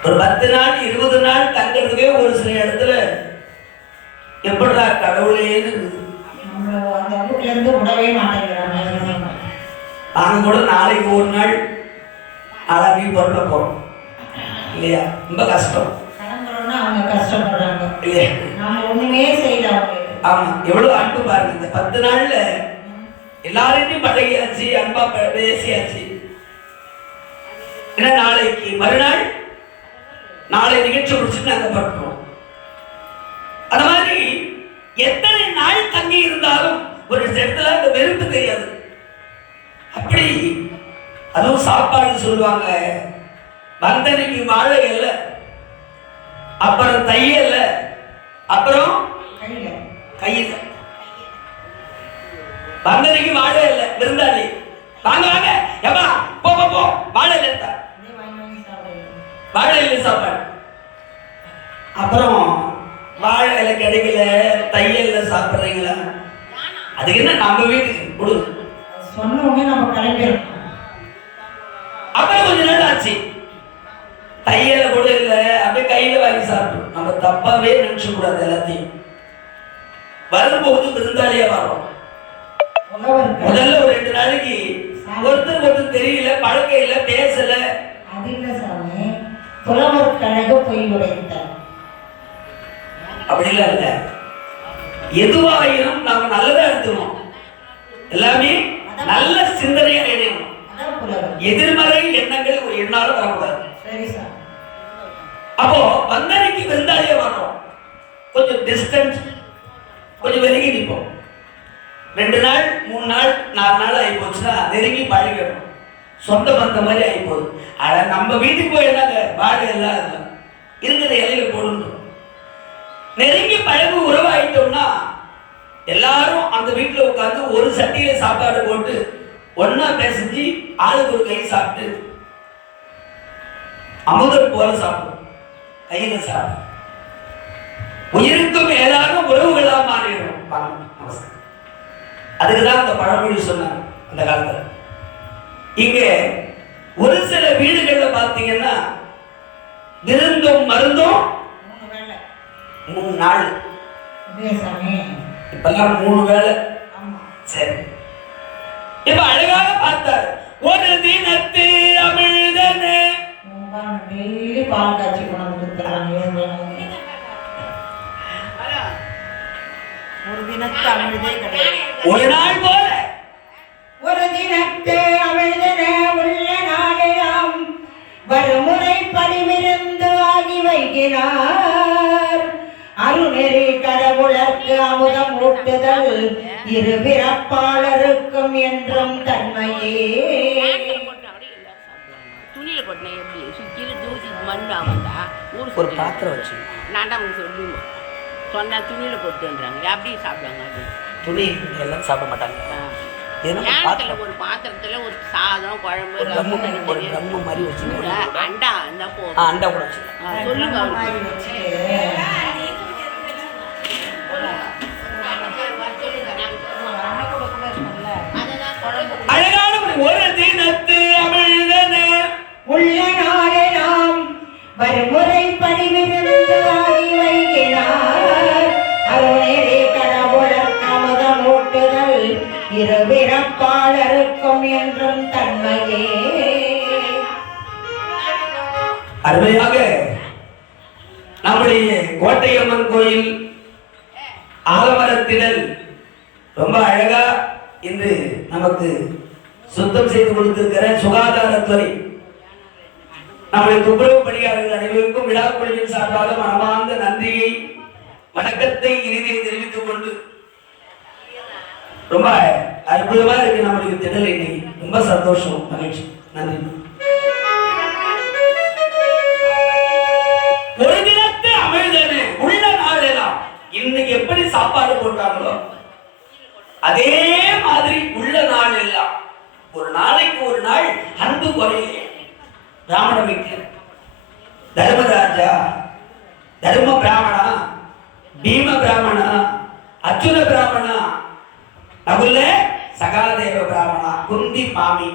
ஒரு 10 நாள் 20 நாள் தங்கிறதுக்கே ஒரு சில இடத்துல எப்படா கடவுளேன்னு விடவே மாட்டேங்கிறாங்க. நாங்க கூட நாளைக்கு ஒரு நாள் நாளைக்கு பொருளை போறோம் இல்லையா, ரொம்ப கஷ்டம். அவங்க கஷ்டப்படுறாங்க இல்லையா, நாம ஒண்ணுமே செய்யல. ஆமா, எவ்வளவு அன்பு பாருங்க. இந்த 10 நாள்ல எல்லாரையும் பழகியாச்சு, அன்பா பேசியாச்சு. ஏன்னா நாளைக்கு மறுநாள், நாளை முடிச்சுட்டு நாங்க பட்டுறோம். அந்த மாதிரி எத்தனை நாள் தங்கி இருந்தாலும் ஒரு இடத்துல அந்த வெறுப்பு தெரியாது. அப்படி அதுவும் சாப்பாடு சொல்லுவாங்க, வந்தனைக்கு வாழை இல்ல, அப்புறம் தையல்ல, அப்புறம் கையில. வந்தனைக்கு வாழை இல்ல, விருந்தாளி வாங்க வாங்க ஏமா போ போ போ வாழை இல்ல, வாழை இல்ல சாப்பாடு. அப்புறம் வாழை இலை கிடைக்கல, தையல்ல சாப்பிடுறீங்களா? அதுக்கு என்ன நம்ம வீட்டுக்கு கொடு சொன்னவங்க நம்ம கிளம்பிடணும். அப்புறம் கொஞ்ச நாள் ஆச்சு, தையல கூட இல்ல, அப்படியே கையில வாங்கி சாப்பிட்டோம். நம்ம தப்பாவே நினைச்சு கூடாது. எல்லாத்தையும் வரும்போது விருந்தாளியா வரும். முதல்ல ஒரு 2 நாளைக்கு ஒருத்தர் தெரியல, பழக்கம் இல்ல, பேசல. அது இல்ல சாமி, புலவர் கழக போய் உரைத்தார். அப்படிலாம் இல்ல, எதுவாயினும் நாம நல்லதா எடுத்துக்கணும். எல்லாமே நல்ல சிந்தனையா எண்ணணும். எதிர்மறை எண்ணங்கள் ஒரு எண்ணாலும் வரக்கூடாது. அப்போ வந்தனைக்கு விருந்தாளியா வர்றோம், கொஞ்சம் டிஸ்டன்ஸ், கொஞ்சம் விலகி நிற்போம். 2 நாள் 3 நாள் 4 நாள் ஆகி போச்சுன்னா நெருங்கி பழகிடும். சொந்த பந்த மாதிரி ஆகி போகுது. ஆனா நம்ம வீட்டுக்கு போய் என்னங்க வாழை எல்லாம் இருக்கிற இலையில போடணும். நெருங்கி பழகு உறவாயிட்டோம்னா எல்லாரும் அந்த வீட்டுல உட்காந்து ஒரு சட்டியில சாப்பாடு போட்டு ஒன்னா பேசிஞ்சு ஆளுக்கு ஒரு கை சாப்பிட்டு அமுதம் போல சாப்பிடும். கையில சாப்பிடும். உயிருக்கும் மேலான உறவுகளா மாறிடும். அதுக்குதான் அந்த பழமொழி சொன்னாங்க அந்த காலத்துல. இங்க ஒரு சில வீடுகள்ல பாத்தீங்கன்னா விருந்தும் மருந்தும் 3 நாள், இப்பெல்லாம் 3 வேளை. சரி, இப்ப அழகாக பார்த்தார். ஒரு தினத்து அமிழ்தனே, டெய்லி பால் காய்ச்சி கொண்டு ஒரு தினத்து அமிழ்தே கிடையாது. ஒரு நாள் போல ஒரு தினத்து அமிழ்தன உள்ள நாளெல்லாம் வருமுறை பணிவிருந்து ஆகி வைக்கிறார். அருநெறி கடவுளர்க்கு அமுதம் ஊட்டுதல் இரு பிறப்பாளருக்கும் என்றும் தன்மையே. துணியில கொட்டின எப்படி சுற்றில தூசி மண் ஆகுதா ஒரு பாத்திரம் வச்சு நான் தான் சொல்லுவோம். சொன்னா துணியில கொட்டுன்றாங்க. எப்படி சாப்பிடுவாங்க? அது துணி எல்லாம் சாப்பிட மாட்டாங்க. ஒரு பாத்திரத்துல ஒரு சாதம் குழம்பு மாதிரி வச்சு அண்டா இருந்தா போதும். அண்டா கூட வச்சு சொல்லுங்க. அழகான ஒரு தினத்து அமிழ்தன உள்ள நாளே நாம் வருமுறை பணிவிருந்து ஆகி வைக்கிறார். அருணேரே கடவுளர் அமுதம் ஊட்டுதல் இரு பிறப்பாளருக்கும் என்றும் தன்மையே. அருமையாக நம்முடைய கோட்டையம்மன் கோயில் ஆலமரத்திடல் ரொம்ப அழகா இன்று நமக்கு சுத்தம் செய்து கொடுத்திருக்கிற சுகாதாரத்துறை நம்முடைய துப்புரவு பணியாளர்கள் அனைவருக்கும் விழா குழுவின் சார்பாக மனமார்ந்த நன்றியை வணக்கத்தை இறுதியை தெரிவித்துக் கொண்டு ரொம்ப அற்புதமா இருக்கு நம்முடைய திடல். இன்னைக்கு ரொம்ப சந்தோஷம், மகிழ்ச்சி, நன்றி. ஒரு தினத்து அமிழ்தனே உள்ள நாள் எல்லாம் இன்னைக்கு எப்படி சாப்பாடு போட்டாங்களோ அதே மாதிரி உள்ள நாள் எல்லாம் ஒரு நாளைக்கு ஒரு நாள் அன்பு குறையிலே. பிராமண வீட்டில் தர்மராஜா, தர்ம பிராமணா, பீம பிராமணா, அர்ஜுன பிராமணா, நகுல சகாதேவ பிராமணா, குந்தி மாமி,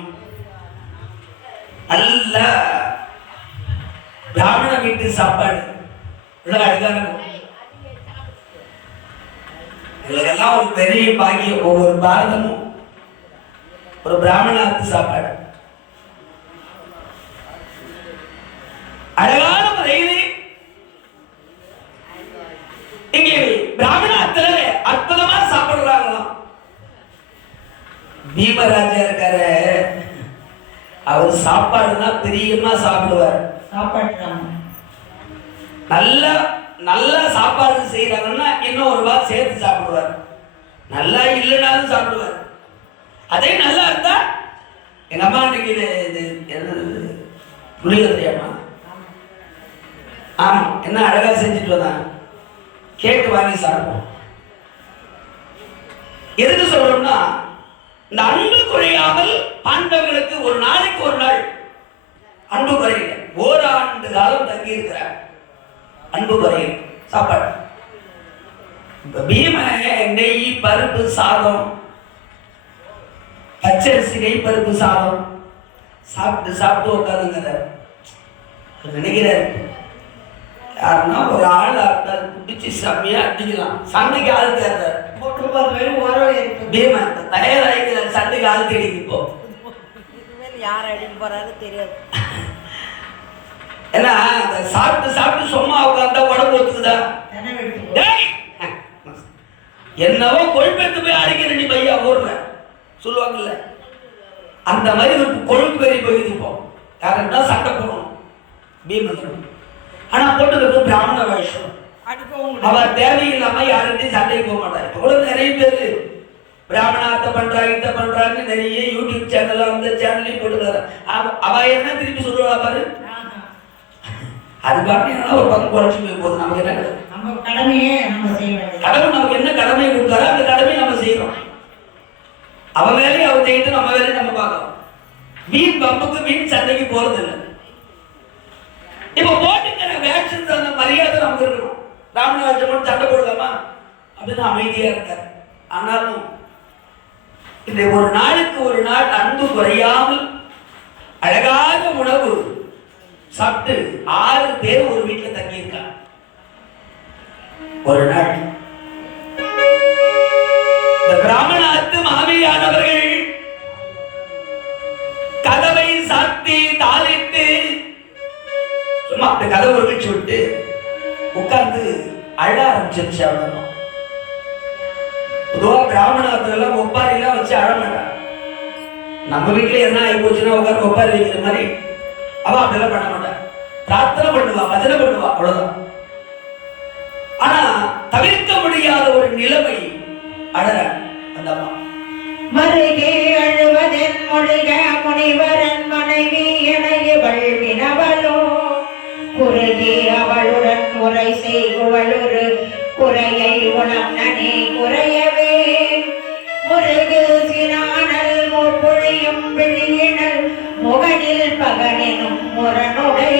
நல்ல பிராமண வீட்டு சாப்பாடு அழகா இருக்கும். இதெல்லாம் ஒரு பெரிய பாக்கியம். ஒவ்வொரு பாரதமும் ஒரு பிராமணாத்து சாப்பாடு அழகான முறையிலே இங்கே பிராமணத்துல அற்புதமா சாப்பிடுறாங்களாம். பீமராஜா இருக்காரு, அவர் சாப்பாடுனா பிரியமா சாப்பிடுவார். சாப்பாடு நல்லா நல்லா சாப்பாடு செய்யறாங்கன்னா இன்னும் ஒரு வாரம் சேர்த்து சாப்பிடுவார். நல்லா இல்லைனாலும் சாப்பிடுவார். அதே நல்லா இருந்தா எங்க அம்மா இன்னைக்கு இது புளியோதரையாமா? ஆமா, என்ன அழகா செஞ்சுட்டு வந்தாங்க, கேட்டு வாங்கி சாப்பிடுவோம். எதுக்கு சொல்றோம்னா, இந்த அன்பு குறையாமல் பாண்டவர்களுக்கு ஒரு நாளைக்கு ஒரு நாள் அன்பு குறையில ஓராண்டு காலம் தங்கி இருக்கிறார். அன்பு குறையில் சாப்பாடு. இப்ப பீம நெய் பருப்பு சாதம், பச்சரிசி நெய் பருப்பு சாதம் சாப்பிட்டு சாப்பிட்டு உட்காந்துங்கிறார். நினைக்கிறார் யாருன்னா ஒரு ஆள் குடிச்சு செம்மையா அடிக்கலாம், சண்டைக்கு ஆள் தேர்றார். பீம தயாராகிக்கிறார், சண்டைக்கு ஆள் தேடிக்கு. இப்போ யார் அடிக்க போறாரு தெரியாது. ஏன்னா சாப்பிட்டு சாப்பிட்டு சும்மா உட்கார்ந்தா உடம்பு ஒத்துக்குதா? என்னவோ கொழுப்பெடுத்து போய் அடிக்கிற நீ பையா ஊர்ல சொல்லுவாங்கல்ல, அந்த மாதிரி ஒரு கொழுப்பு பெரிய போய் இருப்போம். யாருன்னா சண்டை போடணும் பீமன். ஆனா போட்டுக்கிறது பிராமண வேஷம். அவர் தேவையில்லாம யாருகிட்டையும் சண்டைக்கு போக மாட்டார். அவ்வளவு நிறைய பேரு பிராமணாத்த பண்றாங்க, இத பண்றாங்க, நிறைய யூடியூப் சேனல் அந்த சேனல்லையும் போட்டுக்கிறாரு. அவ என்ன திருப்பி சொல்லுவா பாரு, அது பாத்தீங்கன்னா ஒரு பக்கம் குறைச்சி போய் போகுது. நமக்கு என்ன கடமையே நம்ம செய்யணும். கடவுள் நமக்கு என்ன கடமையை கொடுத்தாரோ அந்த கடமையை நம்ம செய்யறோம். அவ வேலையை அவ செய்யிட்டு நம்ம வேலையை நம்ம பார்க்கறோம். வீண் பம்புக்கு வீண் சண்டைக்கு போறது இல்லை. இப்ப போட்டுக்கிற வேக்சின் அந்த மரியாதை நமக்கு இருக்கணும். ராமநாதன் சண்டை போடலாமா அப்படின்னு அமைதியா இருக்காரு. ஆனாலும் இந்த ஒரு நாளுக்கு ஒரு நாள் அன்பு குறையாமல் அழகாக உணவு சாப்பிட்டு 6 பேர் ஒரு வீட்டில் தங்கியிருக்காங்க. ஒரு நாள் இந்த பிராமணாத்து மாமியானவர்கள் கதவை சாத்தி தாளிட்டு சும்மா அந்த கதவை ஒழிச்சு விட்டு உட்கார்ந்து அழ ஆரம்பிச்சிருச்சு. அவ்வளவு பொதுவா பிராமணத்துல எல்லாம் ஒப்பாரி எல்லாம் வச்சு அழ மாட்டாங்க. நம்ம வீட்டுல என்ன ஆகி போச்சுன்னா உட்கார்ந்து ஒப்பாரி வைக்கிற மாதிரி அவ அப்படிலாம் பண்ண மாட்டான். பிரார்த்தனை பண்ணுவா, பஜனை பண்ணுவா, அவ்வளவுதான். ஆனா தவிர்க்க முடியாத ஒரு நிலைமை அழற அந்த அம்மா. மருகே அழுவதென் மொழிக முனிவரன் மனைவி எனையவள் வினவலோ குறுகே அவளுடன் உரை செய்குவளொரு குறையை உணர்நனே குறையவே முருகு சினானல் முற்பொழியும் விழியினல் முகனில் பகனினும் முரணுடை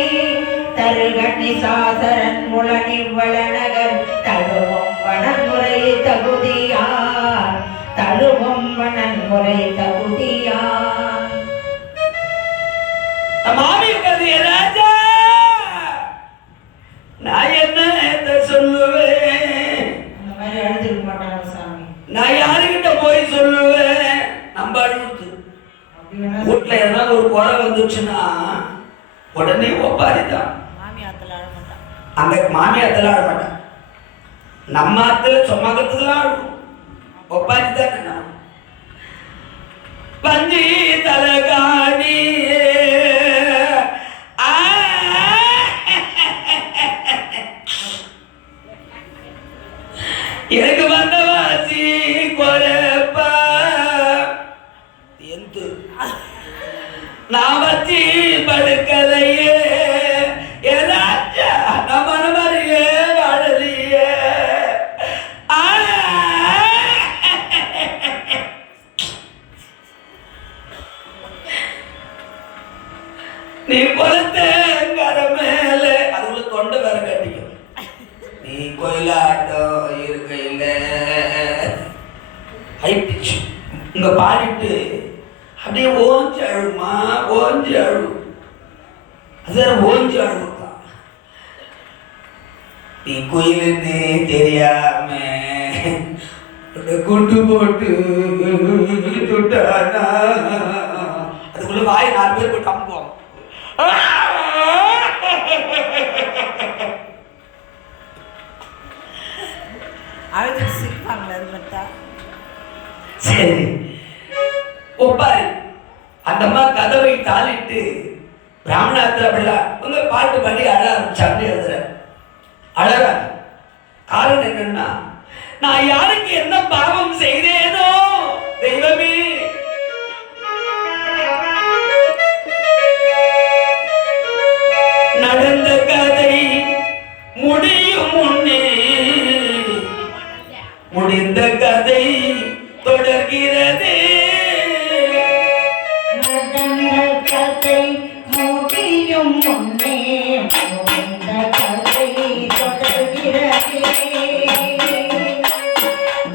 தருகணி சாசரன் முளனிவ்வள நகர் தழுவும் வனமுறை தகுதியார் தழுவும் வனமுறை தகுதியார். மாமி கதைய ராஜா, நான் என்ன சொல்லுவேன்? அந்த மாதிரி அழுதுக்க மாட்டாங்க சாமி. நான் யாருக்கிட்ட போய் சொல்லுவேன்? நம்ம அழுத்து வீட்டுல ஏதாவது ஒரு குறை வந்துச்சுன்னா உடனே ஒப்பாரிதான். அந்த மாமியாத்துல ஆட மாட்டான். நம்ம ஆத்துல சொமாக்கத்துலாம் ஆடும். ஒப்பாரிதான். பஞ்சி தலகாணி எனக்கு வந்த வாசி குறைப்பா எந்த நான் வச்சு படுக்கலையே ஏதாச்சும் நம்ம மாதிரியே வாழலையே. நீ கொலத்தேங்கர மேல அதுல தொண்டை வேற கட்டிக்கும். நீ கோயிலாட்டம் இருக்கையில ஹைபிச் இங்க பாடிட்டு அப்படியே ஓஞ்சி அழுமா, ஓஞ்சி அழு. அது ஓஞ்சி அழுதான். நீ கோயிலுன்னு தெரியாம குண்டு போட்டு சுட்டானா அதுக்குள்ள வாய் 4 பேர் போட்டு அமுக்குவாங்க. அழுது சிரிப்பாங்களே அது மட்டும். சரி ஒப்பாரு. அந்த அம்மா கதவை தாளிட்டு பிராமணாத்துல அப்படிலாம் உங்க பாட்டு பாடி அழ ஆரம்பிச்சாங்க. எழுதுற அழற. காரணம் என்னன்னா, நான் யாருக்கு என்ன பாவம் செய்தேனோ தெய்வமே, நடந்த கதை முடியும் முன்னே முடிந்த கதை தொடர்கிறது. நடந்த கதை முடியும் முன்னே முடிந்த கதை தொடர்கிறது.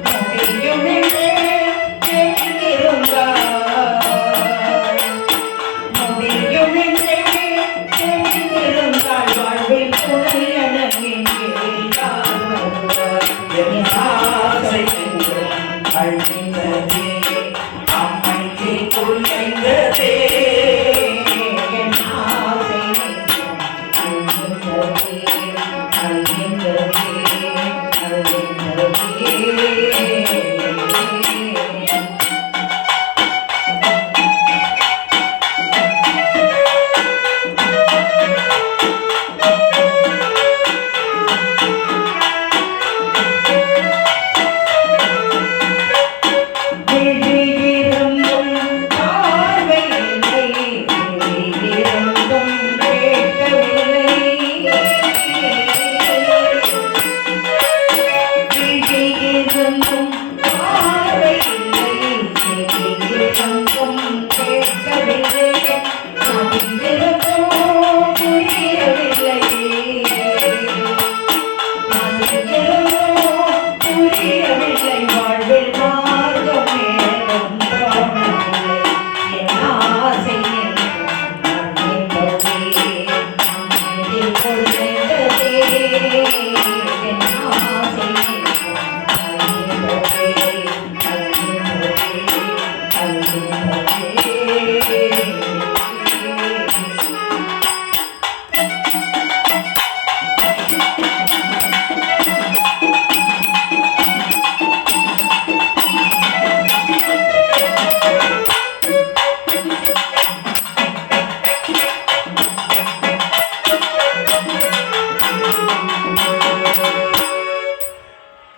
முடியும் என்று தெரிந்திருந்தால், முடியும் என்று தெரிந்திருந்தால் வாழ்வில் துணை எனக்கு என் ஆசை அழிந்ததே, அம்மைக்கு குறைந்ததே.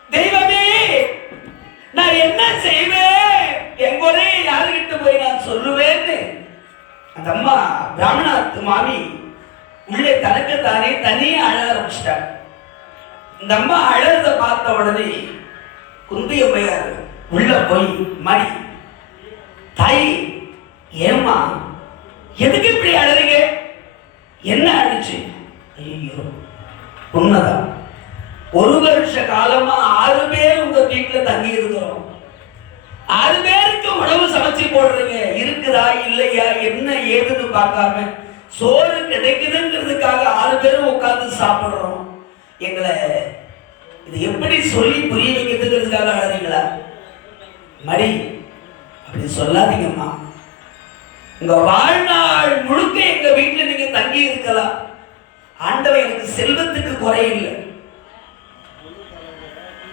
தெய்வமே, நான் என்ன செய்வேன்? என் குறையை யாருகிட்ட போய் நான் சொல்லுவேன்னு அந்த அம்மா பிராமணாத்து மாமி உள்ளே தனக்குத்தானே தனியே அழ ஆரம்பிச்சிட்டாங்க. இந்த அம்மா அழறத பார்த்த உடனே குந்தி அம்மையார் உள்ள போய் மணி தாய், ஏம்மா எதுக்கு இப்படி அழறீங்க? என்ன அடிச்சு? ஐயோ, உண்மைதான். 1 வருஷ காலமா 6 பேர் உங்க வீட்டுல தங்கி இருக்கிறோம். 6 பேருக்கு உணவு சமைச்சு போடுறீங்க. இருக்குதா இல்லையா என்ன ஏதுன்னு பார்க்காம சோறு கிடைக்குதுங்கிறதுக்காக 6 பேரும் உட்கார்ந்து சாப்பிடுறோம். எங்களை இது எப்படி சொல்லி புரிய வைக்கிறதுங்கிறதுக்காக அழறீங்களா? மடி, அப்படி சொல்லாதீங்கம்மா. உங்க வாழ்நாள் முழுக்க எங்க வீட்டுல நீங்க தங்கி இருக்கலாம். ஆண்டவன் எனக்கு செல்வத்துக்கு குறை இல்லை,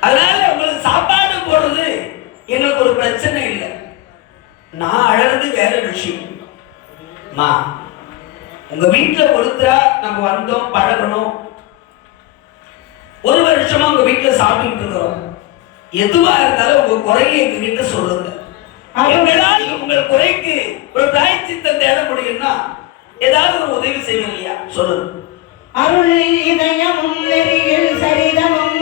அதனால உங்களுக்கு சாப்பாடு போடுறது எங்களுக்கு ஒரு பிரச்சனை இல்லை. நான் அழறது வேற விஷயம். மா, உங்க வீட்டுல கொடுத்தா நம்ம வந்தோம், பழகணும். 1 வருஷமா உங்க வீட்டுல சாப்பிட்டு இருக்கிறோம். எதுவா இருந்தாலும் உங்க குறையை எங்க கிட்ட சொல்லுங்க. எங்களால் உங்கள் குறைக்கு ஒரு பிராயச்சித்தம் தேட முடியும்னா ஏதாவது ஒரு உதவி செய்வோம் இல்லையா? சொல்லுங்க. அருள் இதயமும் நெறியில் சரிதமும்